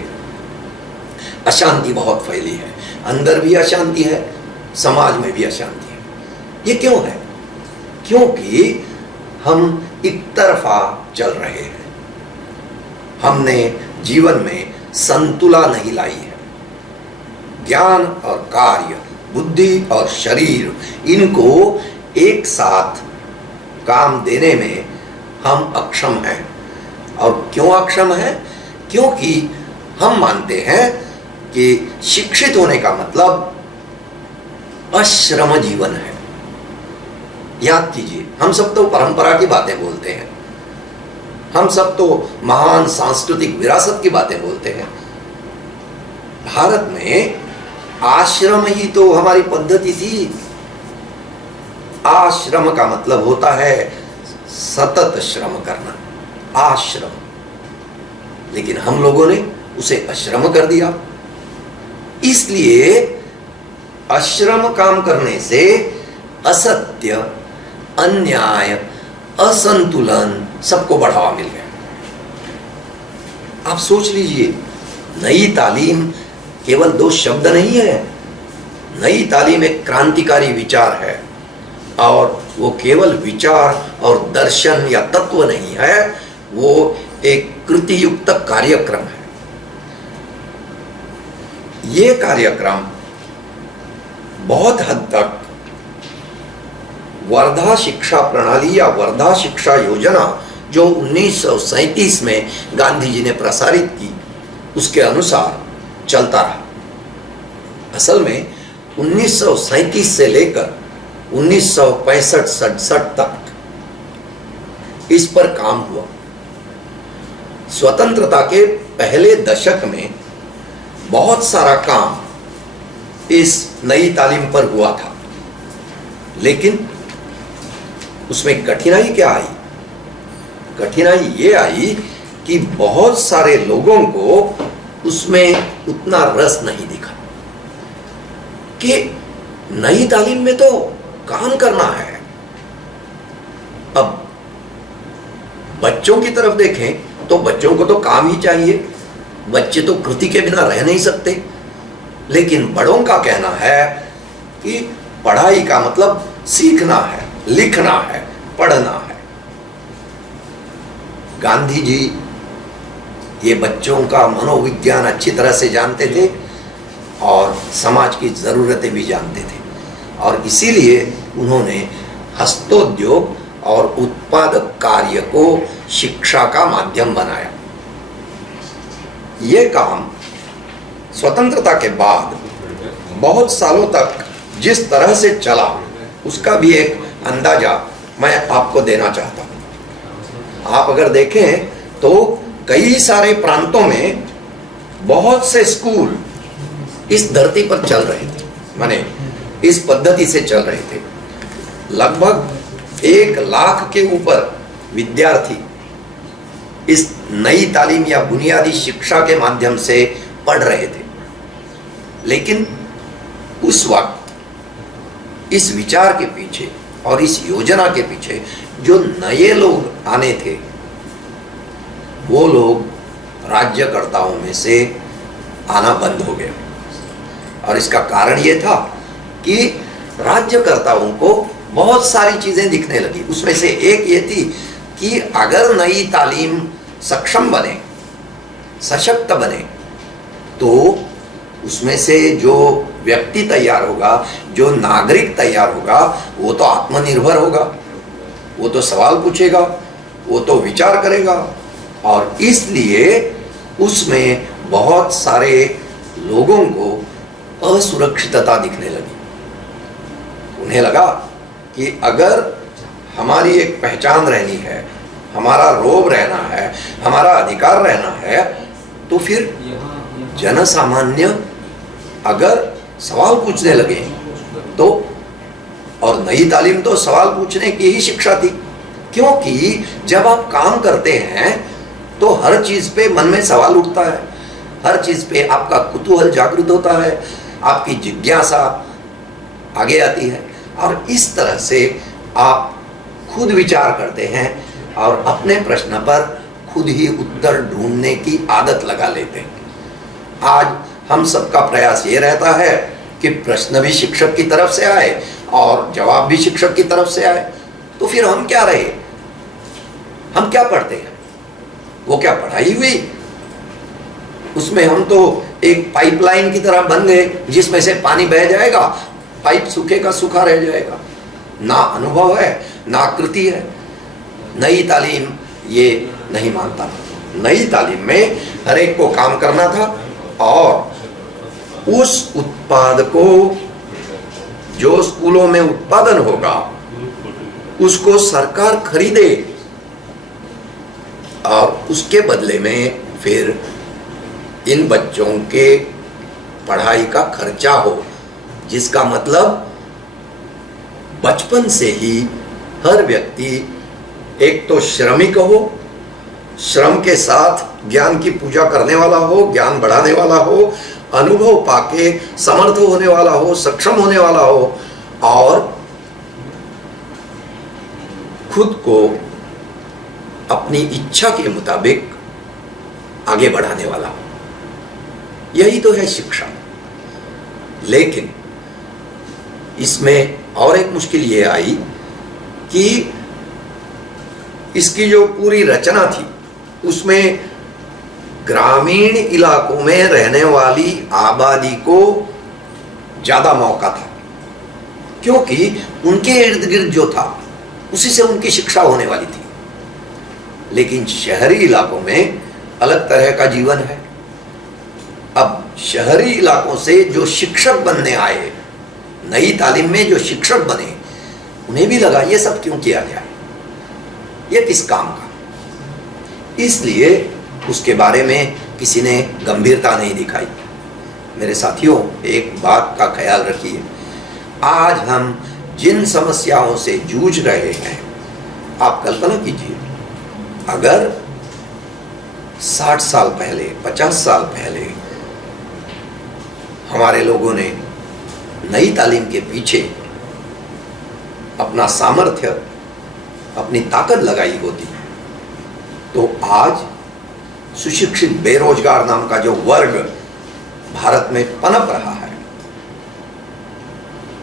अशांति बहुत फैली है, अंदर भी अशांति है, समाज में भी अशांति है। ये क्यों है? क्योंकि हम एक तरफा चल रहे हैं। हमने जीवन में संतुला नहीं लाई है। ज्ञान और कार्य, बुद्धि और शरीर, इनको एक साथ काम देने में हम अक्षम हैं। और क्यों अक्षम हैं? क्योंकि हम मानते हैं कि शिक्षित होने का मतलब अश्रम जीवन है। याद कीजिए, हम सब तो परंपरा की बातें बोलते हैं, हम सब तो महान सांस्कृतिक विरासत की बातें बोलते हैं। भारत में आश्रम ही तो हमारी पद्धति थी। आश्रम का मतलब होता है सतत श्रम करना, आश्रम। लेकिन हम लोगों ने उसे अश्रम कर दिया। इसलिए अश्रम काम करने से असत्य, अन्याय, असंतुलन सबको बढ़ावा मिल गया। आप सोच लीजिए, नई तालीम केवल दो शब्द नहीं है। नई तालीम एक क्रांतिकारी विचार है, और वो केवल विचार और दर्शन या तत्व नहीं है, वो एक कृतियुक्त कार्यक्रम है। ये कार्यक्रम बहुत हद तक वर्धा शिक्षा प्रणाली या वर्धा शिक्षा योजना जो 1937 में गांधी जी ने प्रसारित की, उसके अनुसार चलता रहा। असल में 1937 से लेकर 1965-67 तक इस पर काम हुआ। स्वतंत्रता के पहले दशक में बहुत सारा काम इस नई तालीम पर हुआ था, लेकिन उसमें कठिनाई क्या आई? कठिनाई ये आई कि बहुत सारे लोगों को उसमें उतना रस नहीं दिखा कि नई तालीम में तो काम करना है। अब बच्चों की तरफ देखें तो बच्चों को तो काम ही चाहिए, बच्चे तो कृति के बिना रह नहीं सकते। लेकिन बड़ों का कहना है कि पढ़ाई का मतलब सीखना है, लिखना है, पढ़ना है। गांधी जी ये बच्चों का मनोविज्ञान अच्छी तरह से जानते थे और समाज की ज़रूरतें भी जानते थे, और इसीलिए उन्होंने हस्तोद्योग और उत्पादक कार्य को शिक्षा का माध्यम बनाया। ये काम स्वतंत्रता के बाद बहुत सालों तक जिस तरह से चला, उसका भी एक अंदाजा मैं आपको देना चाहता हूँ। आप अगर देखें तो कई सारे प्रांतों में बहुत से स्कूल इस धरती पर चल रहे थे, माने इस पद्धति से चल रहे थे। लगभग 1 लाख के ऊपर विद्यार्थी इस नई तालीम या बुनियादी शिक्षा के माध्यम से पढ़ रहे थे। लेकिन उस वक्त इस विचार के पीछे और इस योजना के पीछे जो नए लोग आने थे, वो लोग राज्यकर्ताओं में से आना बंद हो गए। और इसका कारण ये था कि राज्यकर्ताओं को बहुत सारी चीजें दिखने लगी। उसमें से एक ये थी कि अगर नई तालीम सक्षम बने, सशक्त बने, तो उसमें से जो व्यक्ति तैयार होगा, जो नागरिक तैयार होगा, वो तो आत्मनिर्भर होगा, वो तो सवाल पूछेगा, वो तो विचार करेगा। और इसलिए उसमें बहुत सारे लोगों को असुरक्षितता दिखने लगी। उन्हें लगा कि अगर हमारी एक पहचान रहनी है, हमारा रोब रहना है, हमारा अधिकार रहना है, तो फिर जन सामान्य अगर सवाल पूछने लगे तो, और नई तालीम तो सवाल पूछने की ही शिक्षा थी, क्योंकि जब आप काम करते हैं तो हर चीज पे मन में सवाल उठता है, हर चीज पे आपका कुतूहल जागृत होता है, आपकी जिज्ञासा आगे आती है, और इस तरह से आप खुद विचार करते हैं और अपने प्रश्न पर खुद ही उत्तर ढूंढने की आदत लगा लेते हैं। आज हम सबका प्रयास ये रहता है कि प्रश्न भी शिक्षक की तरफ से आए और जवाब भी शिक्षक की तरफ से आए, तो फिर हम क्या रहे, हम क्या पढ़ते हैं, वो क्या पढ़ाई हुई, उसमें हम तो एक पाइपलाइन की तरह बन गए जिसमें से पानी बह जाएगा, पाइप सूखे का सूखा रह जाएगा। ना अनुभव है ना कृति है। नई तालीम ये नहीं मानता। नई तालीम में हर एक को काम करना था और उस उत्पाद को जो स्कूलों में उत्पादन होगा उसको सरकार खरीदे और उसके बदले में फिर इन बच्चों के पढ़ाई का खर्चा हो, जिसका मतलब बचपन से ही हर व्यक्ति एक तो श्रमिक हो, श्रम के साथ ज्ञान की पूजा करने वाला हो, ज्ञान बढ़ाने वाला हो, अनुभव पाके समर्थ होने वाला हो, सक्षम होने वाला हो, और खुद को अपनी इच्छा के मुताबिक आगे बढ़ाने वाला हो। यही तो है शिक्षा। लेकिन इसमें और एक मुश्किल ये आई कि इसकी जो पूरी रचना थी उसमें ग्रामीण इलाकों में रहने वाली आबादी को ज्यादा मौका था, क्योंकि उनके इर्द गिर्द जो था उसी से उनकी शिक्षा होने वाली थी। लेकिन शहरी इलाकों में अलग तरह का जीवन है। अब शहरी इलाकों से जो शिक्षक बनने आए, नई तालीम में जो शिक्षक बने, उन्हें भी लगा ये सब क्यों किया जाए, ये किस काम का। इसलिए उसके बारे में किसी ने गंभीरता नहीं दिखाई। मेरे साथियों, एक बात का ख्याल रखिए, आज हम जिन समस्याओं से जूझ रहे हैं, आप कल्पना कीजिए अगर 60 साल पहले, 50 साल पहले हमारे लोगों ने नई तालीम के पीछे अपना सामर्थ्य, अपनी ताकत लगाई होती, तो आज सुशिक्षित बेरोजगार नाम का जो वर्ग भारत में पनप रहा है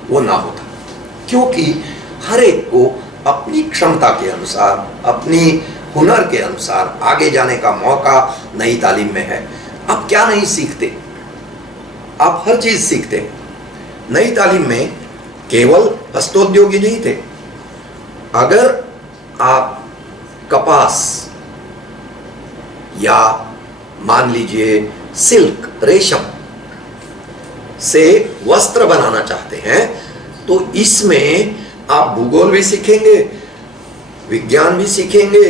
वो ना होता। क्योंकि हर एक को अपनी क्षमता के अनुसार, अपनी हुनर के अनुसार आगे जाने का मौका नई तालीम में है। आप क्या नहीं सीखते, आप हर चीज सीखते। नई तालीम में केवल हस्तोद्योगी नहीं थे। अगर आप कपास या मान लीजिए सिल्क, रेशम से वस्त्र बनाना चाहते हैं तो इसमें आप भूगोल भी सीखेंगे, विज्ञान भी सीखेंगे,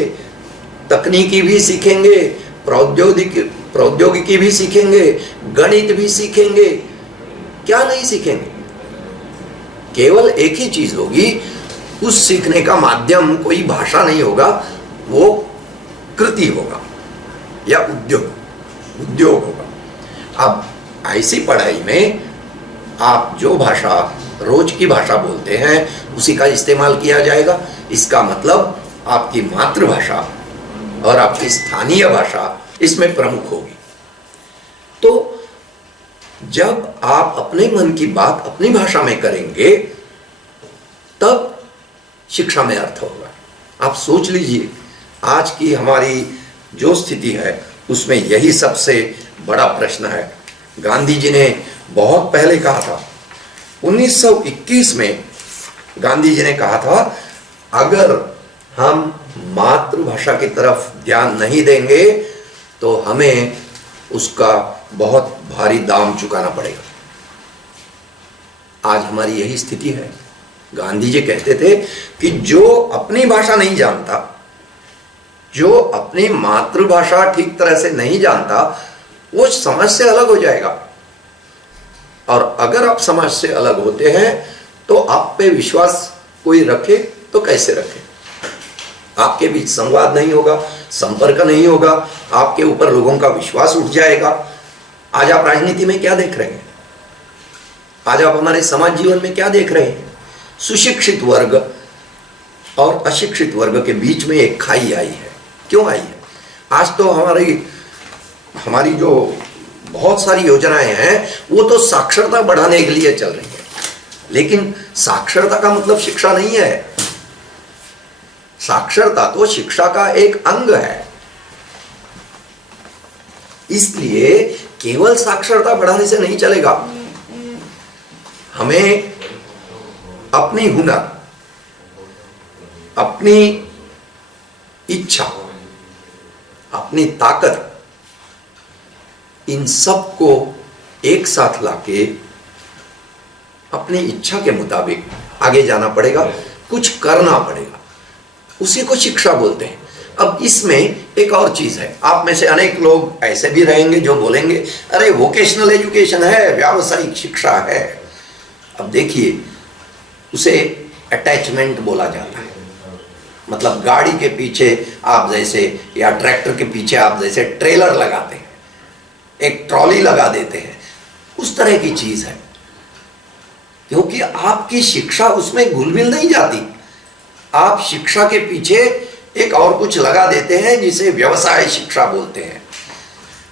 तकनीकी भी सीखेंगे, प्रौद्योगिकी भी सीखेंगे, गणित भी सीखेंगे। क्या नहीं सीखेंगे? केवल एक ही चीज होगी, उस सीखने का माध्यम कोई भाषा नहीं होगा, वो कृति होगा या उद्योग होगा। अब ऐसी पढ़ाई में आप जो भाषा, रोज की भाषा बोलते हैं उसी का इस्तेमाल किया जाएगा। इसका मतलब आपकी मातृभाषा और आपकी स्थानीय भाषा इसमें प्रमुख होगी। तो जब आप अपने मन की बात अपनी भाषा में करेंगे तब शिक्षा में अर्थ होगा। आप सोच लीजिए, आज की हमारी जो स्थिति है उसमें यही सबसे बड़ा प्रश्न है। गांधी जी ने बहुत पहले कहा था, 1921 में गांधी जी ने कहा था, अगर हम मातृभाषा की तरफ ध्यान नहीं देंगे तो हमें उसका बहुत भारी दाम चुकाना पड़ेगा। आज हमारी यही स्थिति है। गांधी जी कहते थे कि जो अपनी भाषा नहीं जानता, जो अपनी मातृभाषा ठीक तरह से नहीं जानता, वो समाज से अलग हो जाएगा। और अगर आप समाज से अलग होते हैं तो आप पे विश्वास कोई रखे तो कैसे रखे? आपके बीच संवाद नहीं होगा, संपर्क नहीं होगा, आपके ऊपर लोगों का विश्वास उठ जाएगा। आज आप राजनीति में क्या देख रहे हैं? आज आप हमारे समाज जीवन में क्या देख रहे हैं? सुशिक्षित वर्ग और अशिक्षित वर्ग के बीच में एक खाई आई है। क्यों आई है? आज तो हमारी जो बहुत सारी योजनाएं हैं वो तो साक्षरता बढ़ाने के लिए चल रही है, लेकिन साक्षरता का मतलब शिक्षा नहीं है। साक्षरता तो शिक्षा का एक अंग है। इसलिए केवल साक्षरता बढ़ाने से नहीं चलेगा। हमें अपनी हुनर, अपनी इच्छा, अपनी ताकत, इन सब को एक साथ लाके अपनी इच्छा के मुताबिक आगे जाना पड़ेगा, कुछ करना पड़ेगा। उसी को शिक्षा बोलते हैं। अब इसमें एक और चीज है, आप में से अनेक लोग ऐसे भी रहेंगे जो बोलेंगे अरे वोकेशनल एजुकेशन है, व्यावसायिक शिक्षा है। अब देखिए, उसे अटैचमेंट बोला जाता है। मतलब गाड़ी के पीछे आप जैसे, या ट्रैक्टर के पीछे आप जैसे ट्रेलर लगाते हैं, एक ट्रॉली लगा देते हैं, उस तरह की चीज है। क्योंकि आपकी शिक्षा उसमें घुल मिल नहीं जाती। आप शिक्षा के पीछे एक और कुछ लगा देते हैं जिसे व्यवसाय शिक्षा बोलते हैं।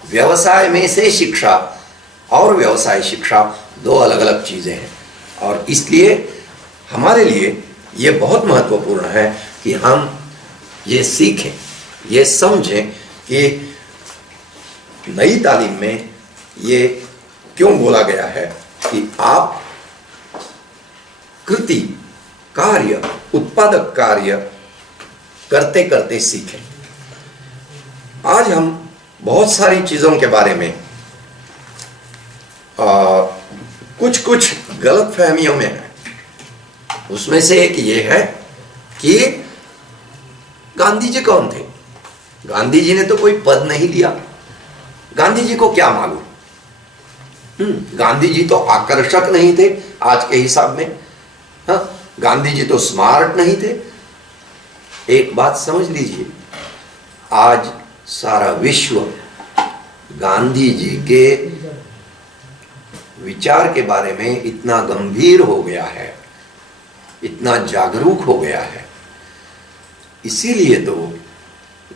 व्यवसाय में से शिक्षा और व्यवसाय शिक्षा दो अलग अलग चीजें हैं। और इसलिए हमारे लिए ये बहुत महत्वपूर्ण है कि हम ये सीखें, ये समझें कि नई तालीम में ये क्यों बोला गया है कि आप कृति, कार्य, उत्पादक कार्य करते करते सीखें। आज हम बहुत सारी चीजों के बारे में कुछ कुछ गलत फहमियों में है। उसमें से एक ये है कि गांधी जी कौन थे? गांधी जी ने तो कोई पद नहीं लिया। गांधी जी को क्या मालूम? गांधी जी तो आकर्षक नहीं थे आज के हिसाब में। हाँ, गांधी जी तो स्मार्ट नहीं थे। एक बात समझ लीजिए, आज सारा विश्व गांधी जी के विचार के बारे में इतना गंभीर हो गया है, इतना जागरूक हो गया है। इसीलिए तो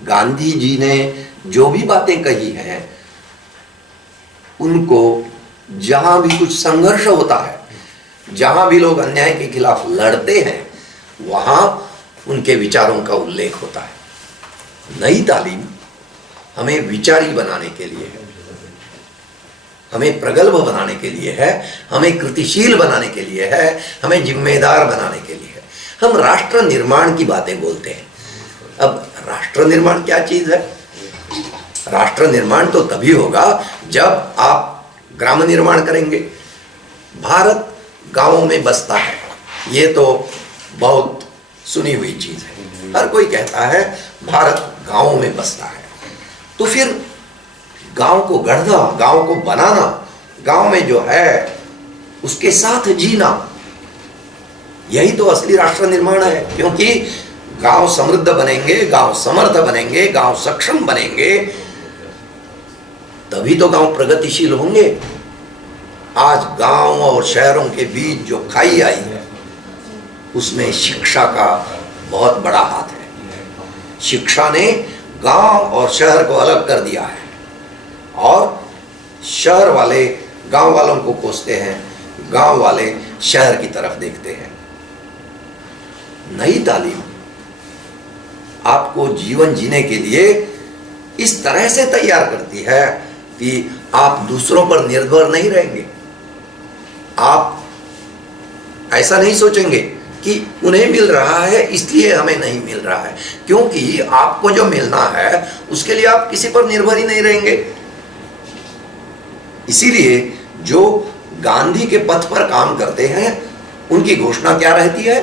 गांधी जी ने जो भी बातें कही हैं, उनको जहां भी कुछ संघर्ष होता है, जहां भी लोग अन्याय के खिलाफ लड़ते हैं, वहां उनके विचारों का उल्लेख होता है। नई तालीम हमें विचारी बनाने के लिए है, हमें प्रगल्भ बनाने के लिए है, हमें कृतिशील बनाने के लिए है, हमें जिम्मेदार बनाने के लिए है। हम राष्ट्र निर्माण की बातें बोलते हैं। अब राष्ट्र निर्माण क्या चीज है? राष्ट्र निर्माण तो तभी होगा जब आप ग्राम निर्माण करेंगे। भारत गांवों में बसता है, ये तो बहुत सुनी हुई चीज है। हर कोई कहता है भारत गांवों में बसता है। तो फिर गांव को गढ़ना, गांव को बनाना, गांव में जो है उसके साथ जीना, यही तो असली राष्ट्र निर्माण है। क्योंकि गांव समृद्ध बनेंगे, गांव समर्थ बनेंगे, गांव सक्षम बनेंगे, तभी तो गांव प्रगतिशील होंगे। आज गांव और शहरों के बीच जो खाई आई है, उसमें शिक्षा का बहुत बड़ा हाथ है। शिक्षा ने गांव और शहर को अलग कर दिया है, और शहर वाले गांव वालों को कोसते हैं, गांव वाले शहर की तरफ देखते हैं। नई तालीम आपको जीवन जीने के लिए इस तरह से तैयार करती है कि आप दूसरों पर निर्भर नहीं रहेंगे। आप ऐसा नहीं सोचेंगे कि उन्हें मिल रहा है इसलिए हमें नहीं मिल रहा है, क्योंकि आपको जो मिलना है उसके लिए आप किसी पर निर्भर ही नहीं रहेंगे। इसीलिए जो गांधी के पथ पर काम करते हैं, उनकी घोषणा क्या रहती है?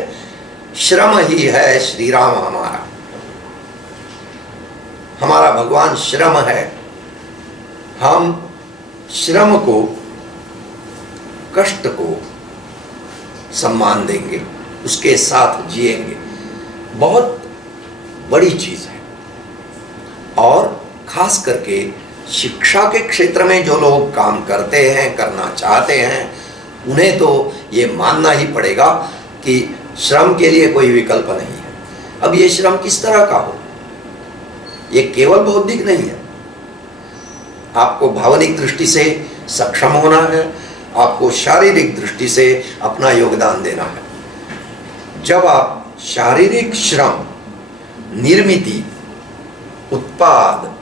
श्रम ही है श्री राम हमारा। हमारा भगवान श्रम है। हम श्रम को, कष्ट को सम्मान देंगे, उसके साथ जिएंगे, बहुत बड़ी चीज है। और खास करके शिक्षा के क्षेत्र में जो लोग काम करते हैं, करना चाहते हैं, उन्हें तो ये मानना ही पड़ेगा कि श्रम के लिए कोई विकल्प नहीं है। अब ये श्रम किस तरह का हो? ये केवल बौद्धिक नहीं है। आपको भावनिक दृष्टि से सक्षम होना है, आपको शारीरिक दृष्टि से अपना योगदान देना है। जब आप शारीरिक श्रम, निर्मिति, उत्पाद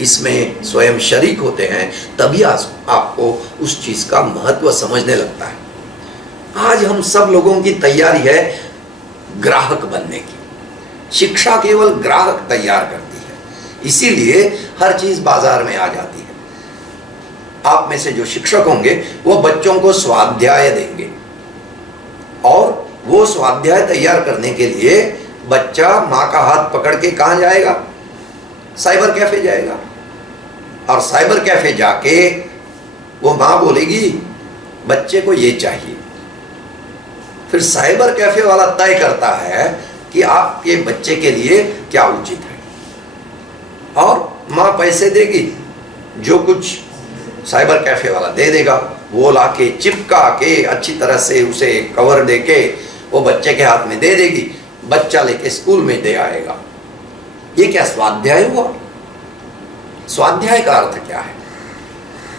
इसमें स्वयं शरीक होते हैं, तभी आपको उस चीज का महत्व समझने लगता है। आज हम सब लोगों की तैयारी है ग्राहक बनने की। शिक्षा केवल ग्राहक तैयार करती है, इसीलिए हर चीज बाजार में आ जाती है। आप में से जो शिक्षक होंगे वो बच्चों को स्वाध्याय देंगे, और वो स्वाध्याय तैयार करने के लिए बच्चा माँ का हाथ पकड़ के कहाँ जाएगा? साइबर कैफे जाएगा। और साइबर कैफे जाके वो माँ बोलेगी बच्चे को ये चाहिए। फिर साइबर कैफे वाला तय करता है कि आपके बच्चे के लिए क्या उचित है, और माँ पैसे देगी, जो कुछ साइबर कैफे वाला दे देगा वो लाके चिपका के अच्छी तरह से उसे कवर दे के वो बच्चे के हाथ में दे देगी, बच्चा लेके स्कूल में दे आएगा। ये क्या स्वाध्याय हुआ? स्वाध्याय का अर्थ क्या है?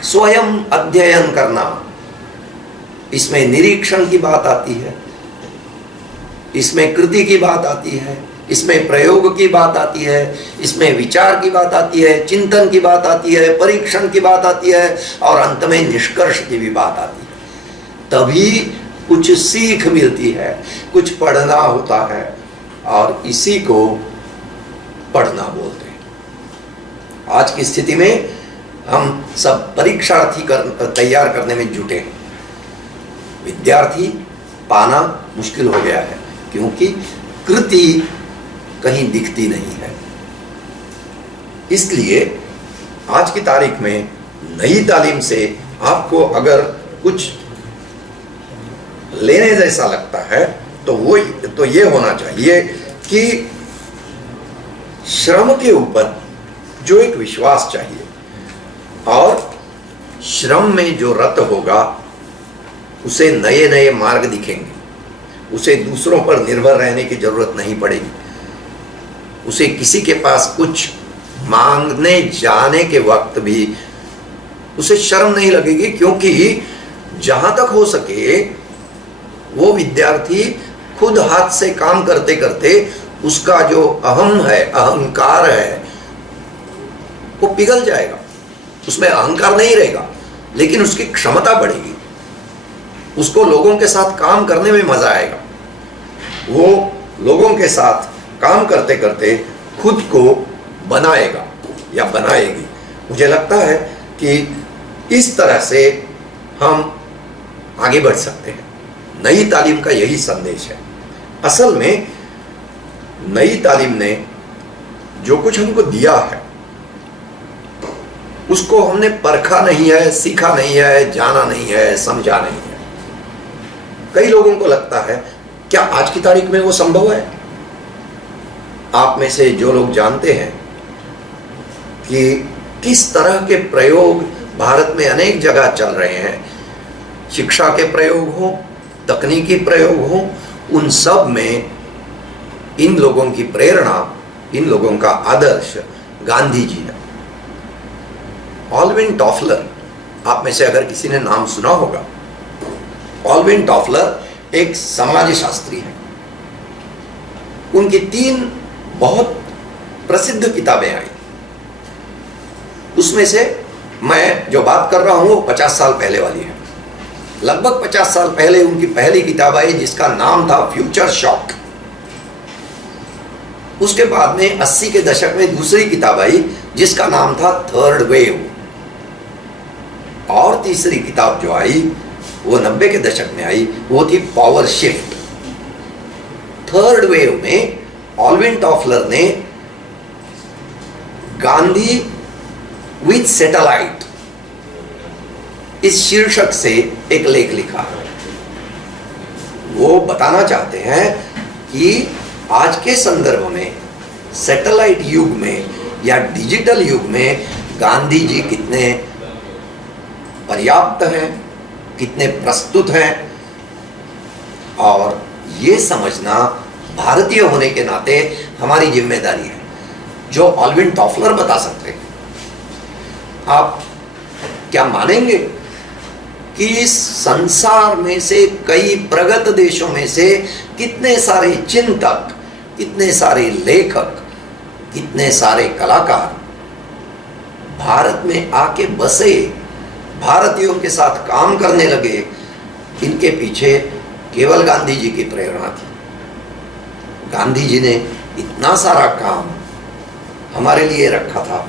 स्वयं अध्ययन करना। इसमें निरीक्षण की बात आती है, इसमें कृति की बात आती है, इसमें प्रयोग की बात आती है, इसमें विचार की बात आती है, चिंतन की बात आती है, परीक्षण की बात आती है, और अंत में निष्कर्ष की भी बात आती है। तभी कुछ सीख मिलती है, कुछ पढ़ना होता है, और इसी को पढ़ना बोलते हैं। आज की स्थिति में हम सब परीक्षार्थी तैयार करने में जुटे हैं। विद्यार्थी पाना मुश्किल हो गया है, क्योंकि कृति कहीं दिखती नहीं है। इसलिए आज की तारीख में नई तालीम से आपको अगर कुछ लेने जैसा लगता है तो ये होना चाहिए कि श्रम के ऊपर जो एक विश्वास चाहिए, और श्रम में जो रत होगा उसे नए नए मार्ग दिखेंगे, उसे दूसरों पर निर्भर रहने की जरूरत नहीं पड़ेगी, उसे किसी के पास कुछ मांगने जाने के वक्त भी उसे शर्म नहीं लगेगी, क्योंकि जहां तक हो सके वो विद्यार्थी खुद हाथ से काम करते करते उसका जो अहम है, अहंकार है, वो पिघल जाएगा। उसमें अहंकार नहीं रहेगा, लेकिन उसकी क्षमता बढ़ेगी, उसको लोगों के साथ काम करने में मजा आएगा। वो लोगों के साथ काम करते करते खुद को बनाएगा या बनाएगी। मुझे लगता है कि इस तरह से हम आगे बढ़ सकते हैं। नई तालीम का यही संदेश है। असल में नई तालीम ने जो कुछ हमको दिया है उसको हमने परखा नहीं है, सीखा नहीं है, जाना नहीं है, समझा नहीं है। कई लोगों को लगता है क्या आज की तारीख में वो संभव है? आप में से जो लोग जानते हैं कि किस तरह के प्रयोग भारत में अनेक जगह चल रहे हैं, शिक्षा के प्रयोग हो, तकनीकी प्रयोग हो, उन सब में इन लोगों की प्रेरणा, इन लोगों का आदर्श गांधी जी है। ऑलविन टॉफलर, आप में से अगर किसी ने नाम सुना होगा, ऑलविन टॉफलर एक समाजशास्त्री है। उनकी 3 बहुत प्रसिद्ध किताबें आई। उसमें से मैं जो बात कर रहा हूं वो 50 साल पहले वाली है। लगभग 50 साल पहले उनकी पहली किताब आई जिसका नाम था फ्यूचर शॉक। उसके बाद में 80 के दशक में दूसरी किताब आई जिसका नाम था थर्ड वेव, और तीसरी किताब जो आई वो 90 के दशक में आई, वो थी पावर शिफ्ट। थर्ड वेव में ऑलविन टॉफलर ने गांधी विथ सैटेलाइट इस शीर्षक से एक लेख लिखा है। वो बताना चाहते हैं कि आज के संदर्भ में, सैटेलाइट युग में या डिजिटल युग में गांधी जी कितने पर्याप्त हैं, कितने प्रस्तुत हैं, और ये समझना भारतीय होने के नाते हमारी जिम्मेदारी है, जो ऑल्विन टॉफलर बता सकते हैं। आप क्या मानेंगे कि इस संसार में से कई प्रगत देशों में से कितने सारे चिंतक, कितने सारे लेखक, कितने सारे कलाकार भारत में आके बसे, भारतीयों के साथ काम करने लगे। इनके पीछे केवल गांधी जी की प्रेरणा थी। गांधी जी ने इतना सारा काम हमारे लिए रखा था,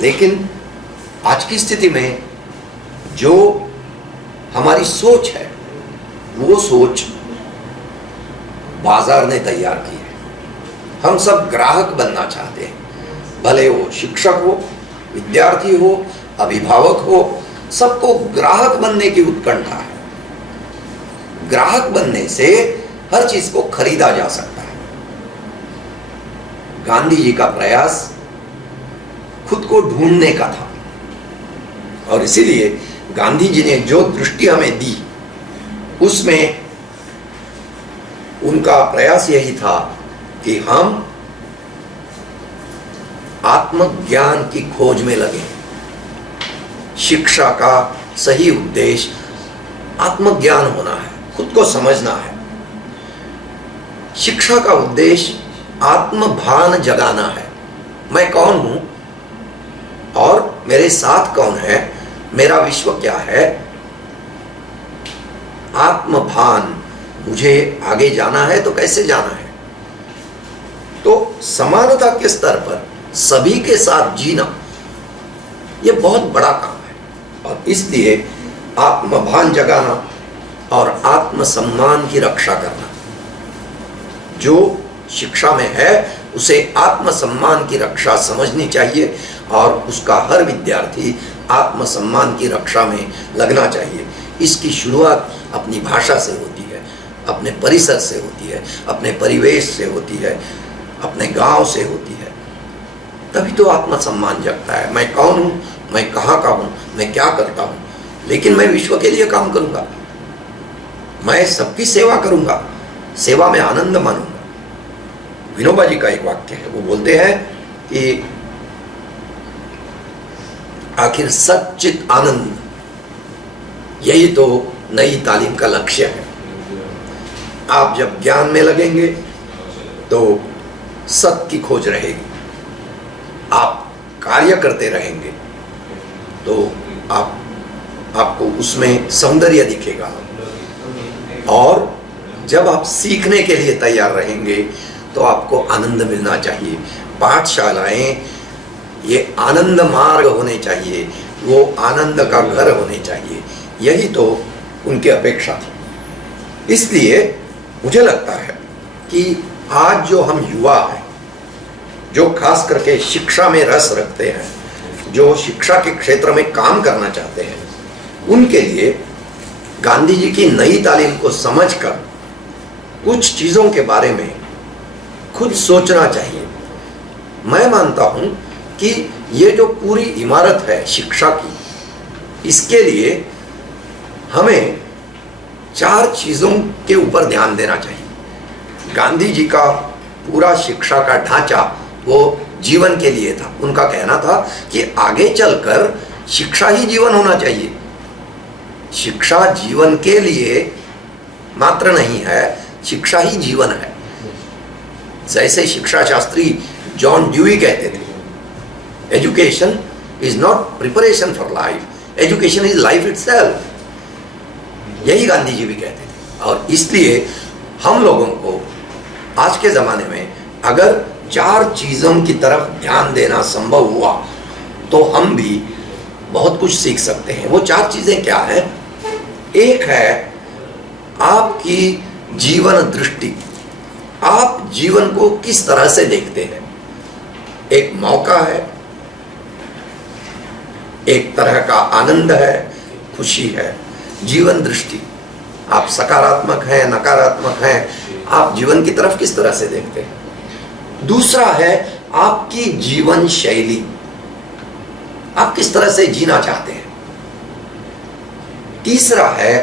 लेकिन आज की स्थिति में जो हमारी सोच है, वो सोच बाजार ने तैयार की है। हम सब ग्राहक बनना चाहते हैं, भले वो शिक्षक हो, विद्यार्थी हो, अभिभावक हो, सबको ग्राहक बनने की उत्कंठा है। ग्राहक बनने से हर चीज को खरीदा जा सकता है। गांधी जी का प्रयास खुद को ढूंढने का था, और इसीलिए गांधी जी ने जो दृष्टि हमें दी, उसमें उनका प्रयास यही था कि हम आत्मज्ञान की खोज में लगे। शिक्षा का सही उद्देश्य आत्मज्ञान होना है, खुद को समझना है। शिक्षा का उद्देश्य आत्मभान जगाना है। मैं कौन हूं और मेरे साथ कौन है, मेरा विश्व क्या है। आत्मभान, मुझे आगे जाना है तो कैसे जाना है। तो समानता के स्तर पर सभी के साथ जीना, यह बहुत बड़ा काम है, और इसलिए आत्मभान जगाना और आत्मसम्मान की रक्षा करना। जो शिक्षा में है उसे आत्मसम्मान की रक्षा समझनी चाहिए, और उसका हर विद्यार्थी आत्मसम्मान की रक्षा में लगना चाहिए। इसकी शुरुआत अपनी भाषा से होती है, अपने परिसर से होती है, अपने परिवेश से होती है, अपने गांव से होती है। तभी तो आत्मसम्मान जगता है। मैं कौन हूँ, मैं कहाँ का हूँ, मैं क्या करता हूँ, लेकिन मैं विश्व के लिए काम करूँगा, मैं सबकी सेवा करूँगा, सेवा में आनंद मानूंगा। विनोबा जी का एक वाक्य है, वो बोलते हैं कि आखिर सच्चित आनंद, यही तो नई तालीम का लक्ष्य है। आप जब ज्ञान में लगेंगे तो सत्य की खोज रहेगी, आप कार्य करते रहेंगे तो आपको उसमें सौंदर्य दिखेगा, और जब आप सीखने के लिए तैयार रहेंगे तो आपको आनंद मिलना चाहिए। पाठशालाएं ये आनंद मार्ग होने चाहिए, वो आनंद का घर होने चाहिए, यही तो उनकी अपेक्षा थी। इसलिए मुझे लगता है कि आज जो हम युवा हैं, जो खास करके शिक्षा में रस रखते हैं, जो शिक्षा के क्षेत्र में काम करना चाहते हैं, उनके लिए गांधी जी की नई तालीम को समझकर कुछ चीज़ों के बारे में खुद सोचना चाहिए। मैं मानता हूं कि ये जो पूरी इमारत है शिक्षा की, इसके लिए हमें 4 चीज़ों के ऊपर ध्यान देना चाहिए। गांधी जी का पूरा शिक्षा का ढांचा वो जीवन के लिए था। उनका कहना था कि आगे चलकर शिक्षा ही जीवन होना चाहिए। शिक्षा जीवन के लिए मात्र नहीं है, शिक्षा ही जीवन है। जैसे शिक्षा शास्त्री जॉन ड्यूई कहते थे, education is not preparation for life, education is life itself. यही गांधी जी भी कहते थे। और इसलिए हम लोगों को आज के ज़माने में अगर 4 चीज़ों की तरफ ध्यान देना संभव हुआ तो हम भी बहुत कुछ सीख सकते हैं। वो 4 चीज़ें क्या है? एक है आपकी जीवन दृष्टि, आप जीवन को किस तरह से देखते हैं। एक मौका है, एक तरह का आनंद है, खुशी है, जीवन दृष्टि, आप सकारात्मक हैं, नकारात्मक हैं, आप जीवन की तरफ किस तरह से देखते हैं। दूसरा है आपकी जीवन शैली, आप किस तरह से जीना चाहते हैं। तीसरा है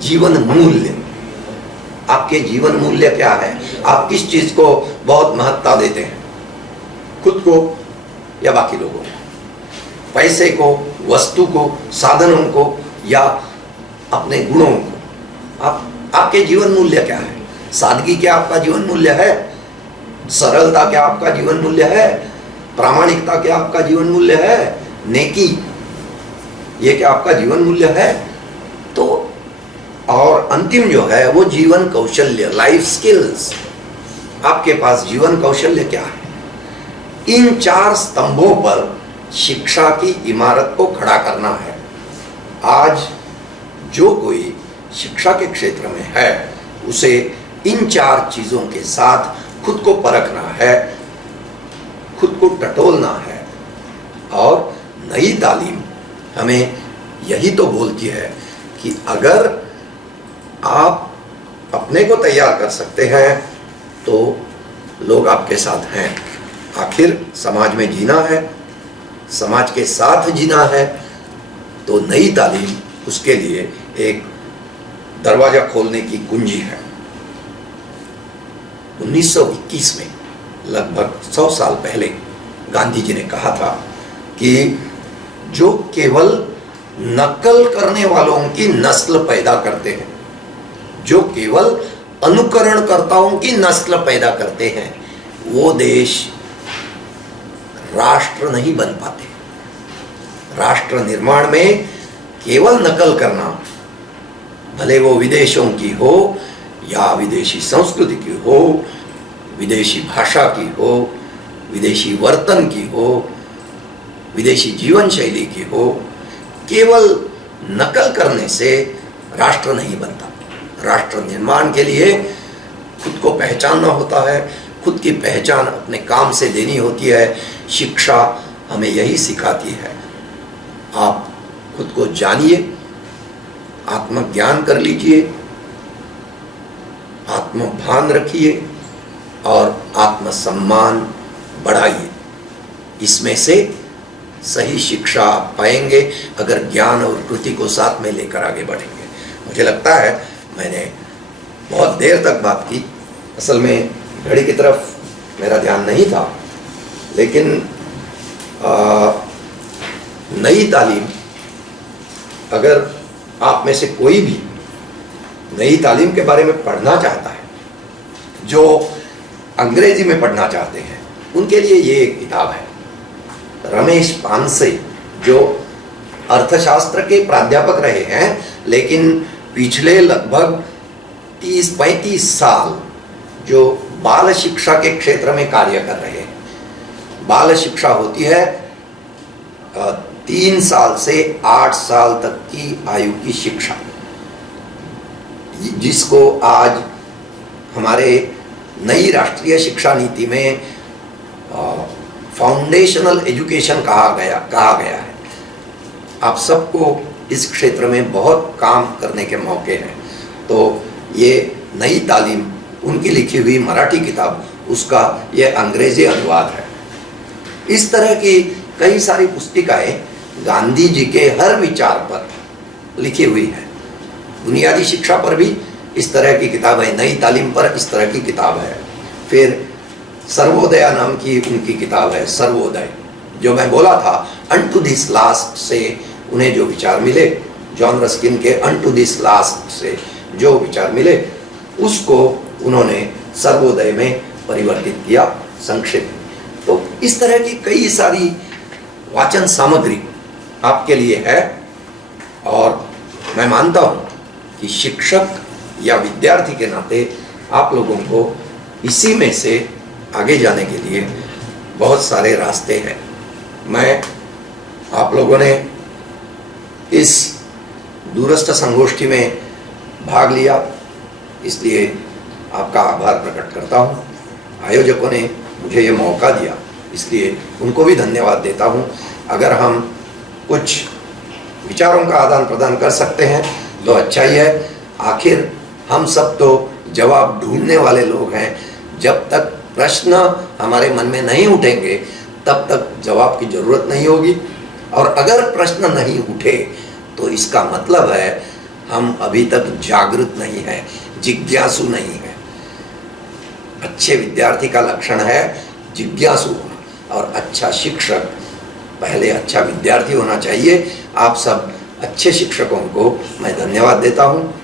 जीवन मूल्य, आपके जीवन मूल्य क्या है, आप किस चीज को बहुत महत्ता देते हैं, खुद को या बाकी लोगों को, पैसे को, वस्तु को, साधनों को या अपने गुणों को। आपके जीवन मूल्य क्या है। सादगी क्या आपका जीवन मूल्य है, सरलता क्या आपका जीवन मूल्य है, प्रामाणिकता क्या आपका जीवन मूल्य है, नेकी ये क्या आपका जीवन मूल्य है। तो और अंतिम जो है वो जीवन कौशल्य, लाइफ स्किल्स, आपके पास जीवन कौशल्य क्या है। इन 4 स्तंभों पर शिक्षा की इमारत को खड़ा करना है। आज जो कोई शिक्षा के क्षेत्र में है उसे इन 4 चीजों के साथ खुद को परखना है, खुद को टटोलना है। और नई तालीम हमें यही तो बोलती है कि अगर आप अपने को तैयार कर सकते हैं तो लोग आपके साथ हैं। आखिर समाज में जीना है, समाज के साथ जीना है, तो नई तालीम उसके लिए एक दरवाजा खोलने की कुंजी है। 1921 में, लगभग 100 साल पहले, गांधी जी ने कहा था कि जो केवल नकल करने वालों की नस्ल पैदा करते हैं, जो केवल अनुकरणकर्ताओं की नस्ल पैदा करते हैं, वो देश राष्ट्र नहीं बन पाते। राष्ट्र निर्माण में केवल नकल करना, भले वो विदेशों की हो या विदेशी संस्कृति की हो, विदेशी भाषा की हो, विदेशी वर्तन की हो, विदेशी जीवन शैली की हो, केवल नकल करने से राष्ट्र नहीं बनता। राष्ट्र निर्माण के लिए खुद को पहचानना होता है, खुद की पहचान अपने काम से देनी होती है। शिक्षा हमें यही सिखाती है। आप खुद को जानिए, आत्मज्ञान कर लीजिए, आत्मभान रखिए और आत्मसम्मान बढ़ाइए। इसमें से सही शिक्षा आप पाएंगे अगर ज्ञान और कृति को साथ में लेकर आगे बढ़ेंगे। मुझे लगता है मैंने बहुत देर तक बात की, असल में घड़ी की तरफ मेरा ध्यान नहीं था, लेकिन नई तालीम, अगर आप में से कोई भी नई तालीम के बारे में पढ़ना चाहता है, जो अंग्रेजी में पढ़ना चाहते हैं, उनके लिए ये एक किताब है। रमेश पानसे, जो अर्थशास्त्र के प्राध्यापक रहे हैं, लेकिन पिछले लगभग 30-35 साल जो बाल शिक्षा के क्षेत्र में कार्य कर रहे हैं। बाल शिक्षा होती है 3 साल से 8 साल तक की आयु की शिक्षा, जिसको आज हमारे नई राष्ट्रीय शिक्षा नीति में फाउंडेशनल एजुकेशन कहा गया है। आप सबको इस क्षेत्र में बहुत काम करने के मौके हैं। तो ये नई तालीम, उनकी लिखी हुई मराठी किताब, उसका ये अंग्रेजी अनुवाद है। इस तरह की कई सारी पुस्तिकाएं गांधी जी के हर विचार पर लिखी हुई है। बुनियादी शिक्षा पर भी इस तरह की किताब है, नई तालीम पर इस तरह की किताब है। फिर सर्वोदया नाम की उनकी किताब है, सर्वोदय, जो मैं बोला था, अनटू दिस लास्ट से उन्हें जो विचार मिले, जॉन रस्किन के अनटू दिस लास्ट से जो विचार मिले, उसको उन्होंने सर्वोदय में परिवर्तित किया संक्षेप में। तो इस तरह की कई सारी वाचन सामग्री आपके लिए है, और मैं मानता हूँ कि शिक्षक या विद्यार्थी के नाते आप लोगों को इसी में से आगे जाने के लिए बहुत सारे रास्ते हैं। मैं, आप लोगों ने इस दूरस्थ संगोष्ठी में भाग लिया, इसलिए आपका आभार प्रकट करता हूँ। आयोजकों ने मुझे ये मौका दिया, इसलिए उनको भी धन्यवाद देता हूँ। अगर हम कुछ विचारों का आदान प्रदान कर सकते हैं तो अच्छा ही है। आखिर हम सब तो जवाब ढूंढने वाले लोग हैं। जब तक प्रश्न हमारे मन में नहीं उठेंगे तब तक जवाब की जरूरत नहीं होगी, और अगर प्रश्न नहीं उठे तो इसका मतलब है हम अभी तक जागृत नहीं है, जिज्ञासु नहीं है। अच्छे विद्यार्थी का लक्षण है जिज्ञासु होना, और अच्छा शिक्षक पहले अच्छा विद्यार्थी होना चाहिए। आप सब अच्छे शिक्षकों को मैं धन्यवाद देता हूँ।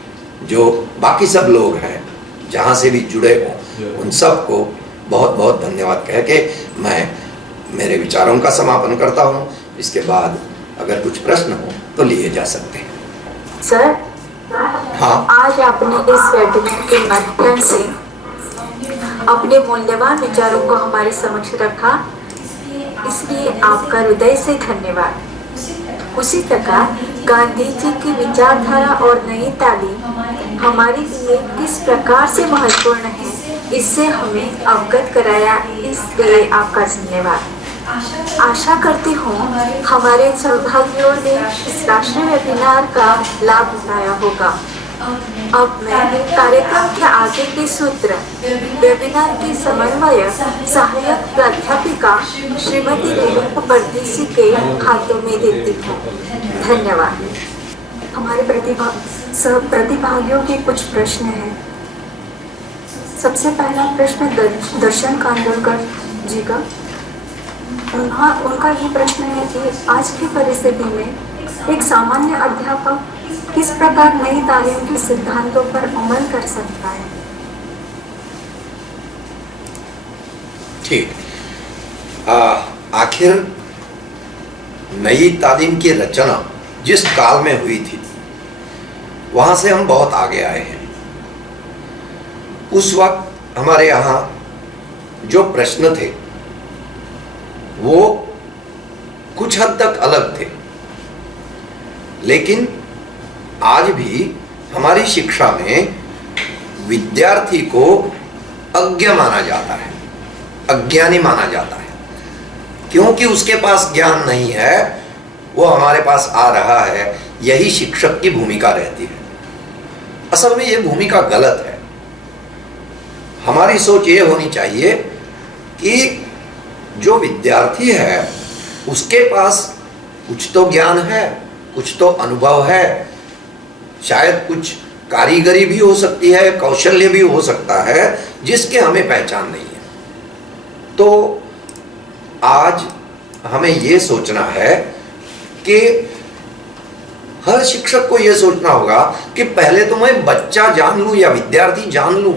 जो बाकी सब लोग हैं जहाँ से भी जुड़े हों उन सब को बहुत बहुत धन्यवाद कह के मैं मेरे विचारों का समापन करता हूँ। इसके बाद अगर कुछ प्रश्न हो तो लिए जा सकते हैं। सर, हाँ, आज आपने इस वेबिनार के माध्यम से अपने मूल्यवान विचारों को हमारे समक्ष रखा, इसलिए आपका हृदय से धन्यवाद। उसी प्रकार गांधी जी की विचारधारा और नई तालीम हमारे लिए किस प्रकार से महत्वपूर्ण है, इससे हमें अवगत कराया, इसलिए आपका धन्यवाद। आशा करती हूँ हमारे सहभागियों ने इस राष्ट्रीय वेबिनार का लाभ उठाया होगा। अब मैं कार्यक्रम के आगे के सूत्र वेबिनार की समन्वयक सहायक प्राध्यापिका श्रीमती रेणुका परदेसी के हाथों में देती हूँ। धन्यवाद। हमारे प्रतिभागियों के कुछ प्रश्न हैं। सबसे पहला प्रश्न दर्शन कांडोलकर जी का। उनका ये प्रश्न है कि आज की परिस्थिति में एक सामान्य अध्यापक किस प्रकार नई तालीम के सिद्धांतों पर अमल कर सकता है? ठीक। आखिर नई तालीम की रचना जिस काल में हुई थी वहां से हम बहुत आगे आए हैं। उस वक्त हमारे यहाँ जो प्रश्न थे वो कुछ हद तक अलग थे, लेकिन आज भी हमारी शिक्षा में विद्यार्थी को अज्ञ माना जाता है, अज्ञानी माना जाता है, क्योंकि उसके पास ज्ञान नहीं है, वो हमारे पास आ रहा है। यही शिक्षक की भूमिका रहती है। असल में ये भूमिका गलत है। हमारी सोच ये होनी चाहिए कि जो विद्यार्थी है उसके पास कुछ तो ज्ञान है, कुछ तो अनुभव है, शायद कुछ कारीगरी भी हो सकती है, कौशल्य भी हो सकता है जिसके हमें पहचान नहीं है। तो आज हमें ये सोचना है कि हर शिक्षक को ये सोचना होगा कि पहले तो मैं बच्चा जान लूं या विद्यार्थी जान लूं।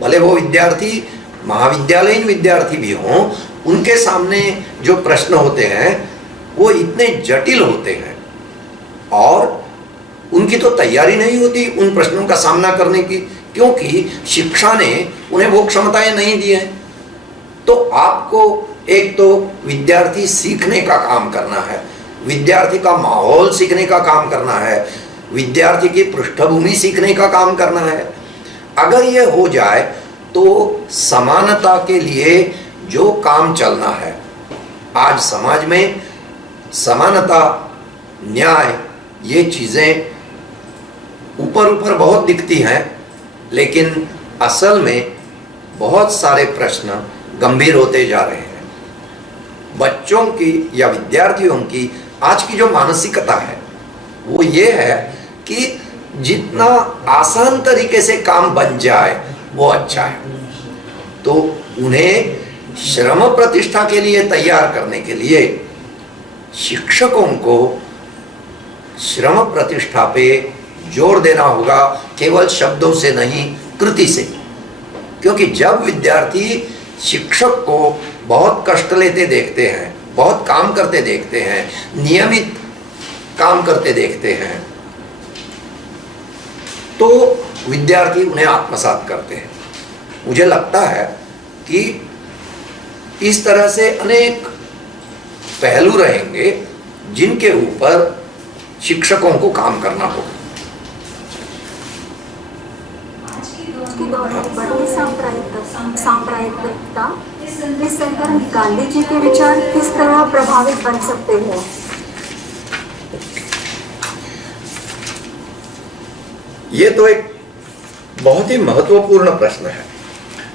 भले वो विद्यार्थी महाविद्यालयीन विद्यार्थी भी हों, उनके सामने जो प्रश्न होते हैं वो इतने जटिल होते हैं और उनकी तो तैयारी नहीं होती उन प्रश्नों का सामना करने की, क्योंकि शिक्षा ने उन्हें वो क्षमताएं नहीं दी हैं। तो आपको एक तो विद्यार्थी सीखने का काम करना है, विद्यार्थी का माहौल सीखने का काम करना है, विद्यार्थी की पृष्ठभूमि सीखने का काम करना है। अगर ये हो जाए तो समानता के लिए जो काम चलना है, आज समाज में समानता, न्याय, ये चीज़ें ऊपर ऊपर बहुत दिखती हैं, लेकिन असल में बहुत सारे प्रश्न गंभीर होते जा रहे हैं। बच्चों की या विद्यार्थियों की आज की जो मानसिकता है वो ये है कि जितना आसान तरीके से काम बन जाए वो अच्छा है। तो उन्हें श्रम प्रतिष्ठा के लिए तैयार करने के लिए शिक्षकों को श्रम प्रतिष्ठा पे जोर देना होगा, केवल शब्दों से नहीं, कृति से। क्योंकि जब विद्यार्थी शिक्षक को बहुत कष्ट लेते देखते हैं, बहुत काम करते देखते हैं, नियमित काम करते देखते हैं, तो विद्यार्थी उन्हें आत्मसात करते हैं। मुझे लगता है कि इस तरह से अनेक पहलू रहेंगे जिनके ऊपर शिक्षकों को काम करना होगा। सांप्रदायिकता इस संदर्भ गांधी जी के विचार किस तरह प्रभावित बन सकते हैं? ये तो एक बहुत ही महत्वपूर्ण प्रश्न है।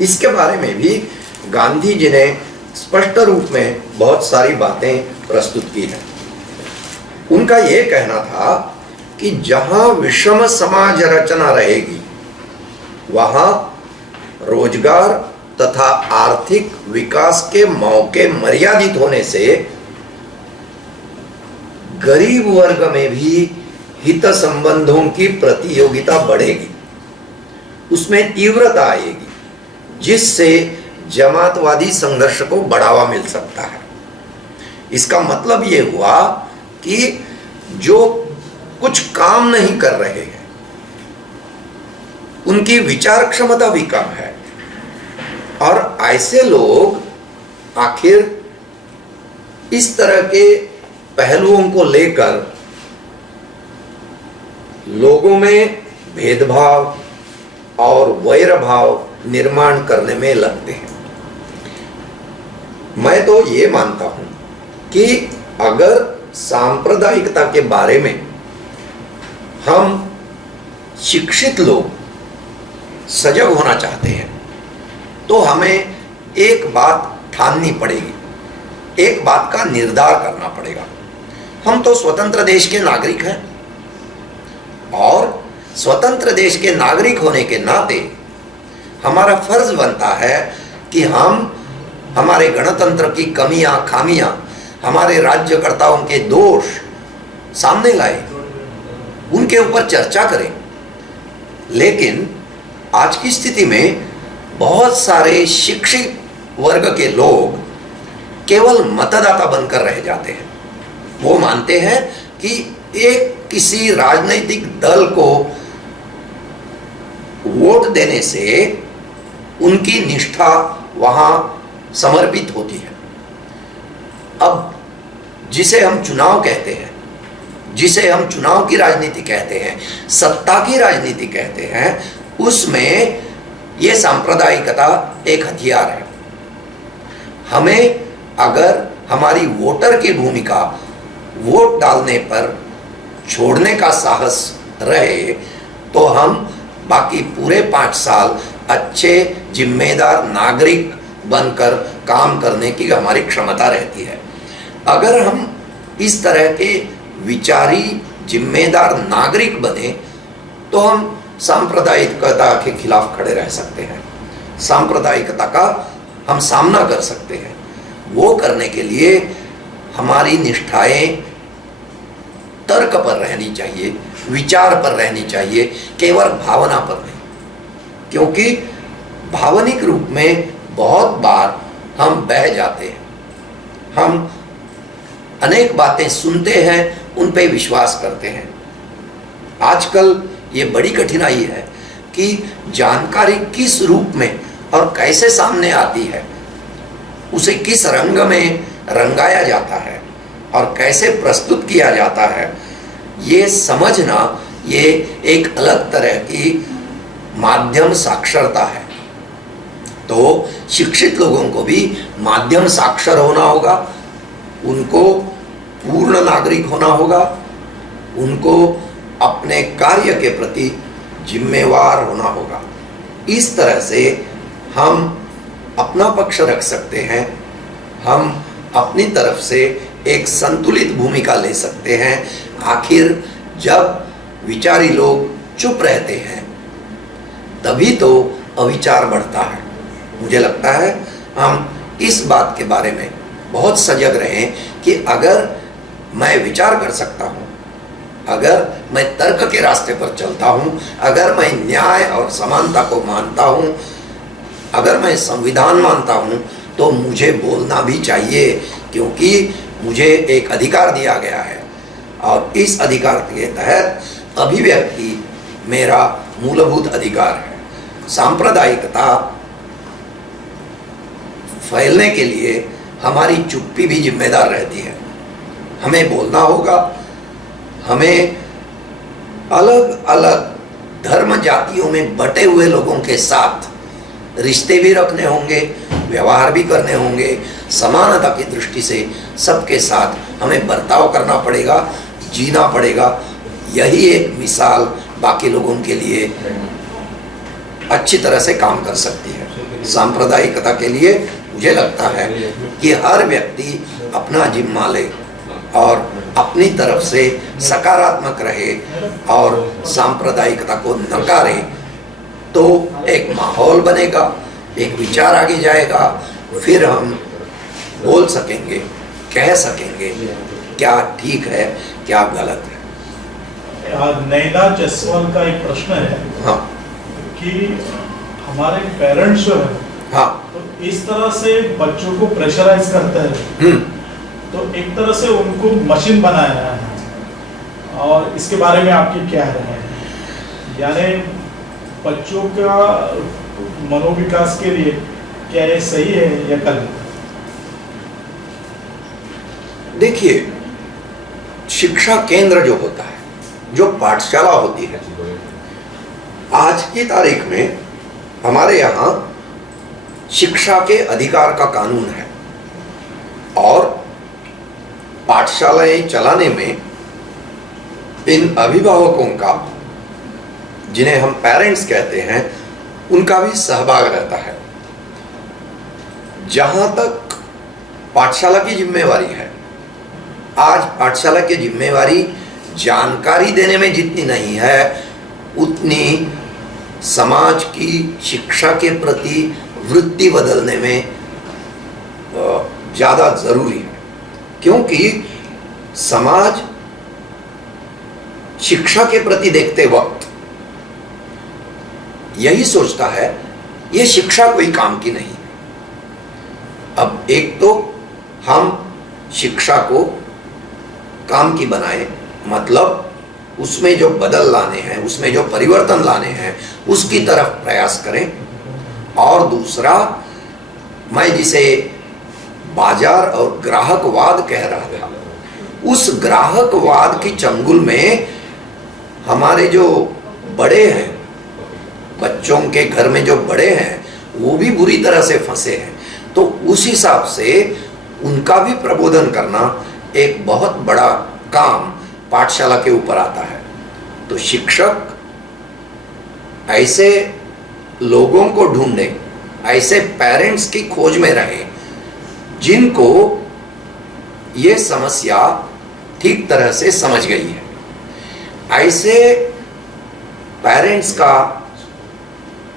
इसके बारे में भी गांधी जी ने स्पष्ट रूप में बहुत सारी बातें प्रस्तुत की हैं। उनका ये कहना था कि जहां विषम समाज रचना रहेगी वहां रोजगार तथा आर्थिक विकास के मौके मर्यादित होने से गरीब वर्ग में भी हित संबंधों की प्रतियोगिता बढ़ेगी, उसमें तीव्रता आएगी, जिससे जमातवादी संघर्ष को बढ़ावा मिल सकता है। इसका मतलब ये हुआ कि जो कुछ काम नहीं कर रहे हैं उनकी विचार क्षमता भी कम है, और ऐसे लोग आखिर इस तरह के पहलुओं को लेकर लोगों में भेदभाव और वैर भाव निर्माण करने में लगते हैं। मैं तो ये मानता हूं कि अगर सांप्रदायिकता के बारे में हम शिक्षित लोग सजग होना चाहते हैं तो हमें एक बात ठाननी पड़ेगी, एक बात का निर्धार करना पड़ेगा। हम तो स्वतंत्र देश के नागरिक हैं और स्वतंत्र देश के नागरिक होने के नाते हमारा फर्ज बनता है कि हम हमारे गणतंत्र की कमियां खामियां, हमारे राज्यकर्ताओं के दोष सामने लाए, उनके ऊपर चर्चा करें। लेकिन आज की स्थिति में बहुत सारे शिक्षित वर्ग के लोग केवल मतदाता बनकर रह जाते हैं। वो मानते हैं कि एक किसी राजनीतिक दल को वोट देने से उनकी निष्ठा वहां समर्पित होती है। अब जिसे हम चुनाव कहते हैं, जिसे हम चुनाव की राजनीति कहते हैं, सत्ता की राजनीति कहते हैं, उसमें यह सांप्रदायिकता एक हथियार है। हमें अगर हमारी वोटर की भूमिका वोट डालने पर छोड़ने का साहस रहे तो हम बाकी पूरे 5 साल अच्छे जिम्मेदार नागरिक बनकर काम करने की हमारी क्षमता रहती है। अगर हम इस तरह के विचारी जिम्मेदार नागरिक बने तो हम सांप्रदायिकता के खिलाफ खड़े रह सकते हैं, सांप्रदायिकता का हम सामना कर सकते हैं। वो करने के लिए हमारी निष्ठाएं तर्क पर रहनी चाहिए, विचार पर रहनी चाहिए, केवल भावना पर नहीं। क्योंकि भावनिक रूप में बहुत बार हम बह जाते हैं, हम अनेक बातें सुनते हैं, उन पे विश्वास करते हैं। आजकल ये बड़ी कठिनाई है कि जानकारी किस रूप में और कैसे सामने आती है, उसे किस रंग में रंगाया जाता है और कैसे प्रस्तुत किया जाता है, ये समझना ये एक अलग तरह की माध्यम साक्षरता है। तो शिक्षित लोगों को भी माध्यम साक्षर होना होगा, उनको पूर्ण नागरिक होना होगा, उनको अपने कार्य के प्रति जिम्मेवार होना होगा। इस तरह से हम अपना पक्ष रख सकते हैं, हम अपनी तरफ से एक संतुलित भूमिका ले सकते हैं। आखिर जब विचारी लोग चुप रहते हैं तभी तो अविचार बढ़ता है। मुझे लगता है हम इस बात के बारे में बहुत सजग रहें कि अगर मैं विचार कर सकता हूँ, अगर मैं तर्क के रास्ते पर चलता हूँ, अगर मैं न्याय और समानता को मानता हूँ, अगर मैं संविधान मानता हूँ, तो मुझे बोलना भी चाहिए, क्योंकि मुझे एक अधिकार दिया गया है और इस अधिकार के तहत अभिव्यक्ति मेरा मूलभूत अधिकार है। सांप्रदायिकता फैलने के लिए हमारी चुप्पी भी जिम्मेदार रहती है। हमें बोलना होगा, हमें अलग अलग धर्म जातियों में बटे हुए लोगों के साथ रिश्ते भी रखने होंगे, व्यवहार भी करने होंगे, समानता की दृष्टि से सबके साथ हमें बर्ताव करना पड़ेगा, जीना पड़ेगा। यही एक मिसाल बाकी लोगों के लिए अच्छी तरह से काम कर सकती है। सांप्रदायिकता के लिए मुझे लगता है कि हर व्यक्ति अपना जिम्मा ले और अपनी तरफ से सकारात्मक रहे और सांप्रदायिकता को नकारे, तो एक माहौल बनेगा, एक विचार आगे जाएगा, फिर हम बोल सकेंगे, कह सकेंगे क्या ठीक है क्या गलत है। नैना जसवाल का एक प्रश्न है। हाँ कि हमारे पेरेंट्स जो है, हाँ, तो इस तरह से बच्चों को प्रेशराइज करते हैं, तो एक तरह से उनको मशीन बनाया है, और इसके बारे में आपकी क्या राय है? यानी बच्चों का मनोविकास के लिए क्या ये सही है या गलत? देखिए, शिक्षा केंद्र जो होता है, जो पाठशाला होती है, आज की तारीख में हमारे यहाँ शिक्षा के अधिकार का कानून है और पाठशालाएं चलाने में इन अभिभावकों का, जिन्हें हम पेरेंट्स कहते हैं, उनका भी सहभाग रहता है। जहां तक पाठशाला की जिम्मेवारी है, आज पाठशाला की जिम्मेवारी जानकारी देने में जितनी नहीं है, उतनी समाज की शिक्षा के प्रति वृत्ति बदलने में ज़्यादा ज़रूरी है। क्योंकि समाज शिक्षा के प्रति देखते वक्त यही सोचता है ये शिक्षा कोई काम की नहीं। अब एक तो हम शिक्षा को काम की बनाए, मतलब उसमें जो बदल लाने हैं, उसमें जो परिवर्तन लाने हैं, उसकी तरफ प्रयास करें। और दूसरा, मैं जिसे बाजार और ग्राहकवाद कह रहा था, उस ग्राहकवाद की चंगुल में हमारे जो बड़े हैं, बच्चों के घर में जो बड़े हैं, वो भी बुरी तरह से फंसे हैं। तो उस हिसाब से उनका भी प्रबोधन करना एक बहुत बड़ा काम पाठशाला के ऊपर आता है। तो शिक्षक ऐसे लोगों को ढूंढे, ऐसे पेरेंट्स की खोज में रहे जिनको ये समस्या ठीक तरह से समझ गई है। ऐसे पेरेंट्स का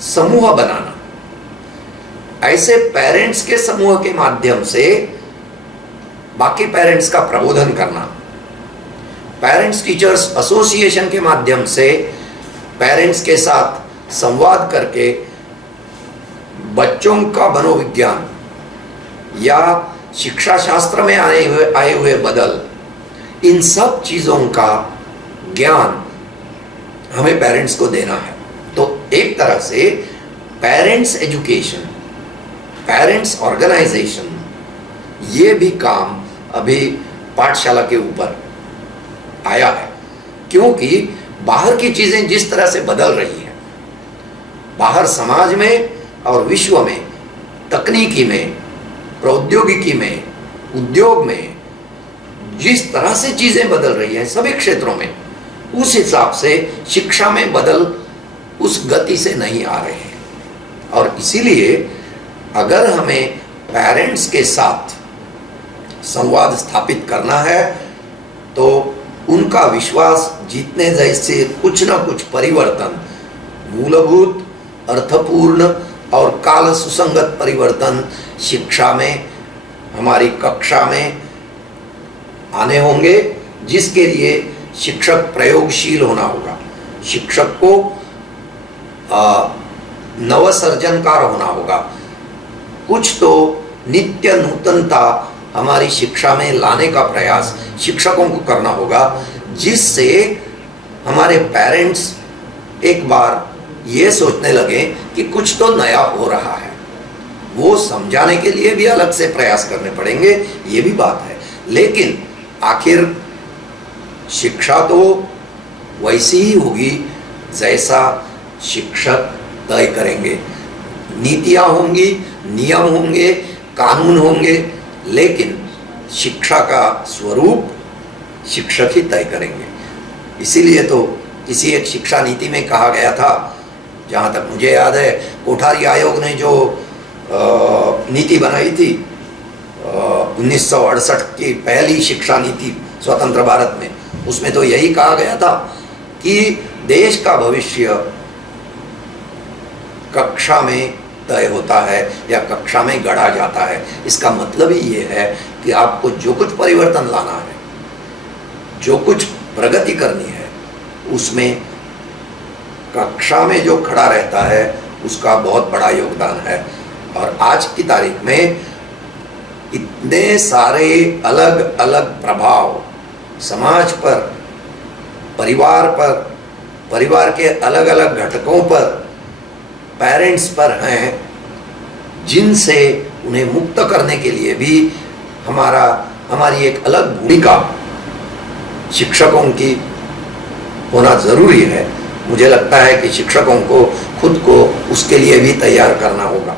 समूह बनाना, ऐसे पेरेंट्स के समूह के माध्यम से बाकी पेरेंट्स का प्रबोधन करना, पेरेंट्स टीचर्स एसोसिएशन के माध्यम से पेरेंट्स के साथ संवाद करके बच्चों का मनोविज्ञान या शिक्षा शास्त्र में आए हुए बदल, इन सब चीज़ों का ज्ञान हमें पेरेंट्स को देना है। तो एक तरह से पेरेंट्स एजुकेशन, पेरेंट्स ऑर्गेनाइजेशन, ये भी काम अभी पाठशाला के ऊपर आया है। क्योंकि बाहर की चीज़ें जिस तरह से बदल रही हैं, बाहर समाज में और विश्व में, तकनीकी में, प्रौद्योगिकी में, उद्योग में जिस तरह से चीज़ें बदल रही हैं सभी क्षेत्रों में, उस हिसाब से शिक्षा में बदल उस गति से नहीं आ रहे हैं। और इसीलिए अगर हमें पेरेंट्स के साथ संवाद स्थापित करना है तो उनका विश्वास जीतने जैसे कुछ न कुछ परिवर्तन, मूलभूत, अर्थपूर्ण और काल सुसंगत परिवर्तन शिक्षा में, हमारी कक्षा में आने होंगे, जिसके लिए शिक्षक प्रयोगशील होना होगा, शिक्षक को नवसर्जनकार होना होगा। कुछ तो नित्य नूतनता हमारी शिक्षा में लाने का प्रयास शिक्षकों को करना होगा, जिससे हमारे पेरेंट्स एक बार ये सोचने लगे कि कुछ तो नया हो रहा है। वो समझाने के लिए भी अलग से प्रयास करने पड़ेंगे, ये भी बात है। लेकिन आखिर शिक्षा तो वैसी ही होगी जैसा शिक्षक तय करेंगे। नीतियाँ होंगी, नियम होंगे, कानून होंगे, लेकिन शिक्षा का स्वरूप शिक्षक ही तय करेंगे। इसीलिए तो किसी एक शिक्षा नीति में कहा गया था, जहाँ तक मुझे याद है, कोठारी आयोग ने जो नीति बनाई थी 1968 की पहली शिक्षा नीति स्वतंत्र भारत में, उसमें तो यही कहा गया था कि देश का भविष्य कक्षा में तय होता है या कक्षा में गढ़ा जाता है। इसका मतलब ही ये है कि आपको जो कुछ परिवर्तन लाना है, जो कुछ प्रगति करनी है, उसमें कक्षा में जो खड़ा रहता है उसका बहुत बड़ा योगदान है। और आज की तारीख में इतने सारे अलग अलग प्रभाव समाज पर, परिवार के अलग अलग घटकों पर, पेरेंट्स पर हैं, जिनसे उन्हें मुक्त करने के लिए भी हमारी एक अलग भूमिका शिक्षकों की होना ज़रूरी है। मुझे लगता है कि शिक्षकों को खुद को उसके लिए भी तैयार करना होगा।